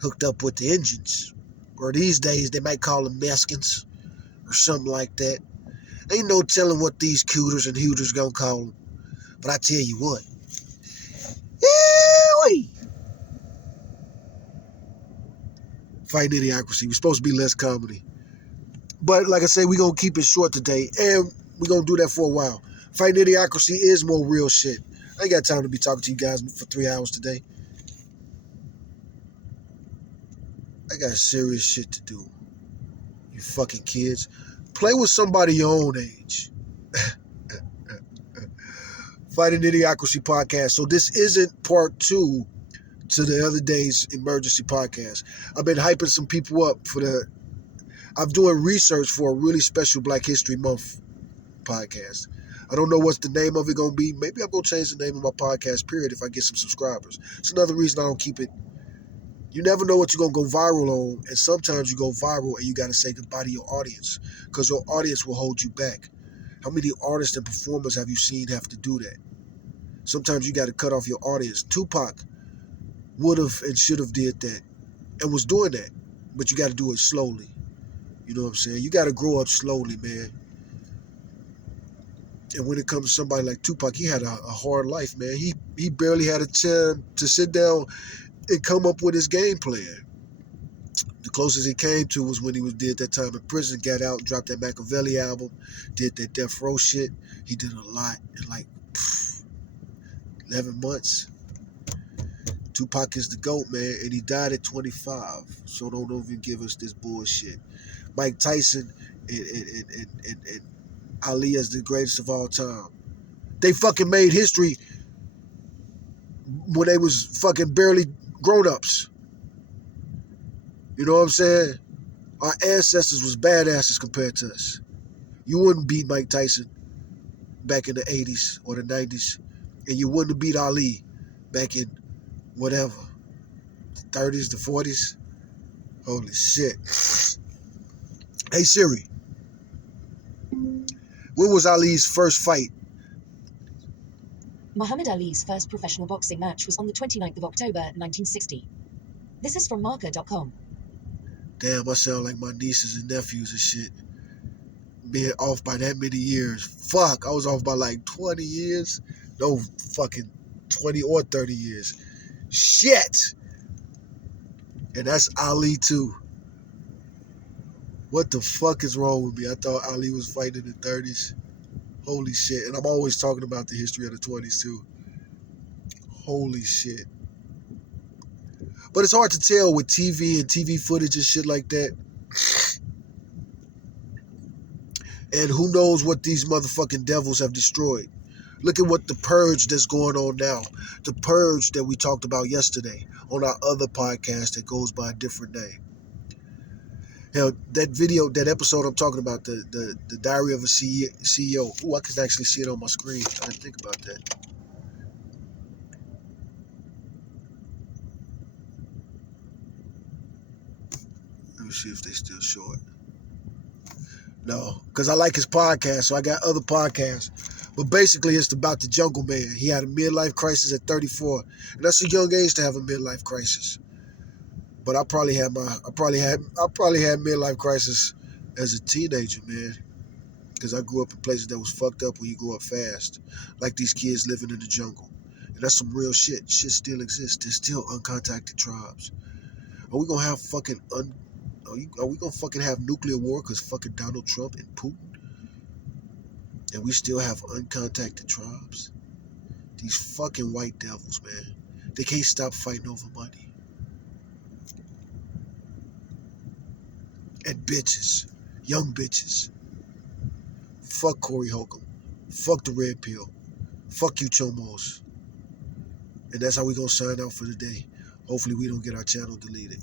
hooked up with the Indians, or these days they might call them Mexicans or something like that. Ain't no telling what these cooters and hooters gonna call them. But I tell you what, Fighting Idiocracy. We're supposed to be less comedy. But like I say, we're gonna keep it short today, and we're gonna do that for a while. Fighting Idiocracy is more real shit. I ain't got time to be talking to you guys for 3 hours today. I got serious shit to do. You fucking kids. Play with somebody your own age. Fighting Idiocracy podcast. So this isn't part 2 to the other day's emergency podcast. I've been hyping some people up for I'm doing research for a really special Black History Month podcast. I don't know what's the name of it going to be. Maybe I'm going to change the name of my podcast, period, if I get some subscribers. It's another reason I don't keep it. You never know what you're going to go viral on, and sometimes you go viral and you got to say goodbye to your audience, because your audience will hold you back. How many artists and performers have you seen have to do that? Sometimes you got to cut off your audience. Tupac would have and should have did that and was doing that, but you got to do it slowly. You know what I'm saying? You got to grow up slowly, man. And when it comes to somebody like Tupac, he had a hard life, man. He barely had a time to sit down and come up with his game plan. The closest he came to was when he did that time in prison, got out, dropped that Machiavelli album, did that Death Row shit. He did a lot in like 11 months. Tupac is the GOAT, man, and he died at 25. So don't even give us this bullshit. Mike Tyson and Ali as the greatest of all time. They fucking made history when they was fucking barely grown-ups. You know what I'm saying? Our ancestors was badasses compared to us. You wouldn't beat Mike Tyson back in the 80s or the 90s, and you wouldn't have beat Ali back in whatever, the 30s, the 40s. Holy shit. Hey Siri, when was Ali's first fight? Muhammad Ali's first professional boxing match was on the 29th of October, 1960. This is from marker.com. Damn, I sound like my nieces and nephews and shit. Being off by that many years. Fuck, I was off by like 20 years. No fucking 20 or 30 years. Shit! And that's Ali too. What the fuck is wrong with me? I thought Ali was fighting in the 30s. Holy shit. And I'm always talking about the history of the 20s too. Holy shit. But it's hard to tell with TV and TV footage and shit like that. And who knows what these motherfucking devils have destroyed. Look at what the purge that's going on now. The purge that we talked about yesterday on our other podcast that goes by a different name. Hell, that video, that episode I'm talking about, the Diary of a CEO. Ooh, I can actually see it on my screen. I didn't think about that. Let me see if they still show it. No, because I like his podcast, so I got other podcasts. But basically, it's about the Jungle Man. He had a midlife crisis at 34, and that's a young age to have a midlife crisis. But I probably had midlife crisis as a teenager, man, because I grew up in places that was fucked up when you grew up fast, like these kids living in the jungle, and that's some real shit. Shit still exists. There's still uncontacted tribes. Are we gonna have fucking Are we gonna fucking have nuclear war because fucking Donald Trump and Putin? And we still have uncontacted tribes? These fucking white devils, man. They can't stop fighting over money. And bitches. Young bitches. Fuck Corey Holcomb. Fuck the red pill. Fuck you chomos. And that's how we gonna sign out for the day. Hopefully we don't get our channel deleted.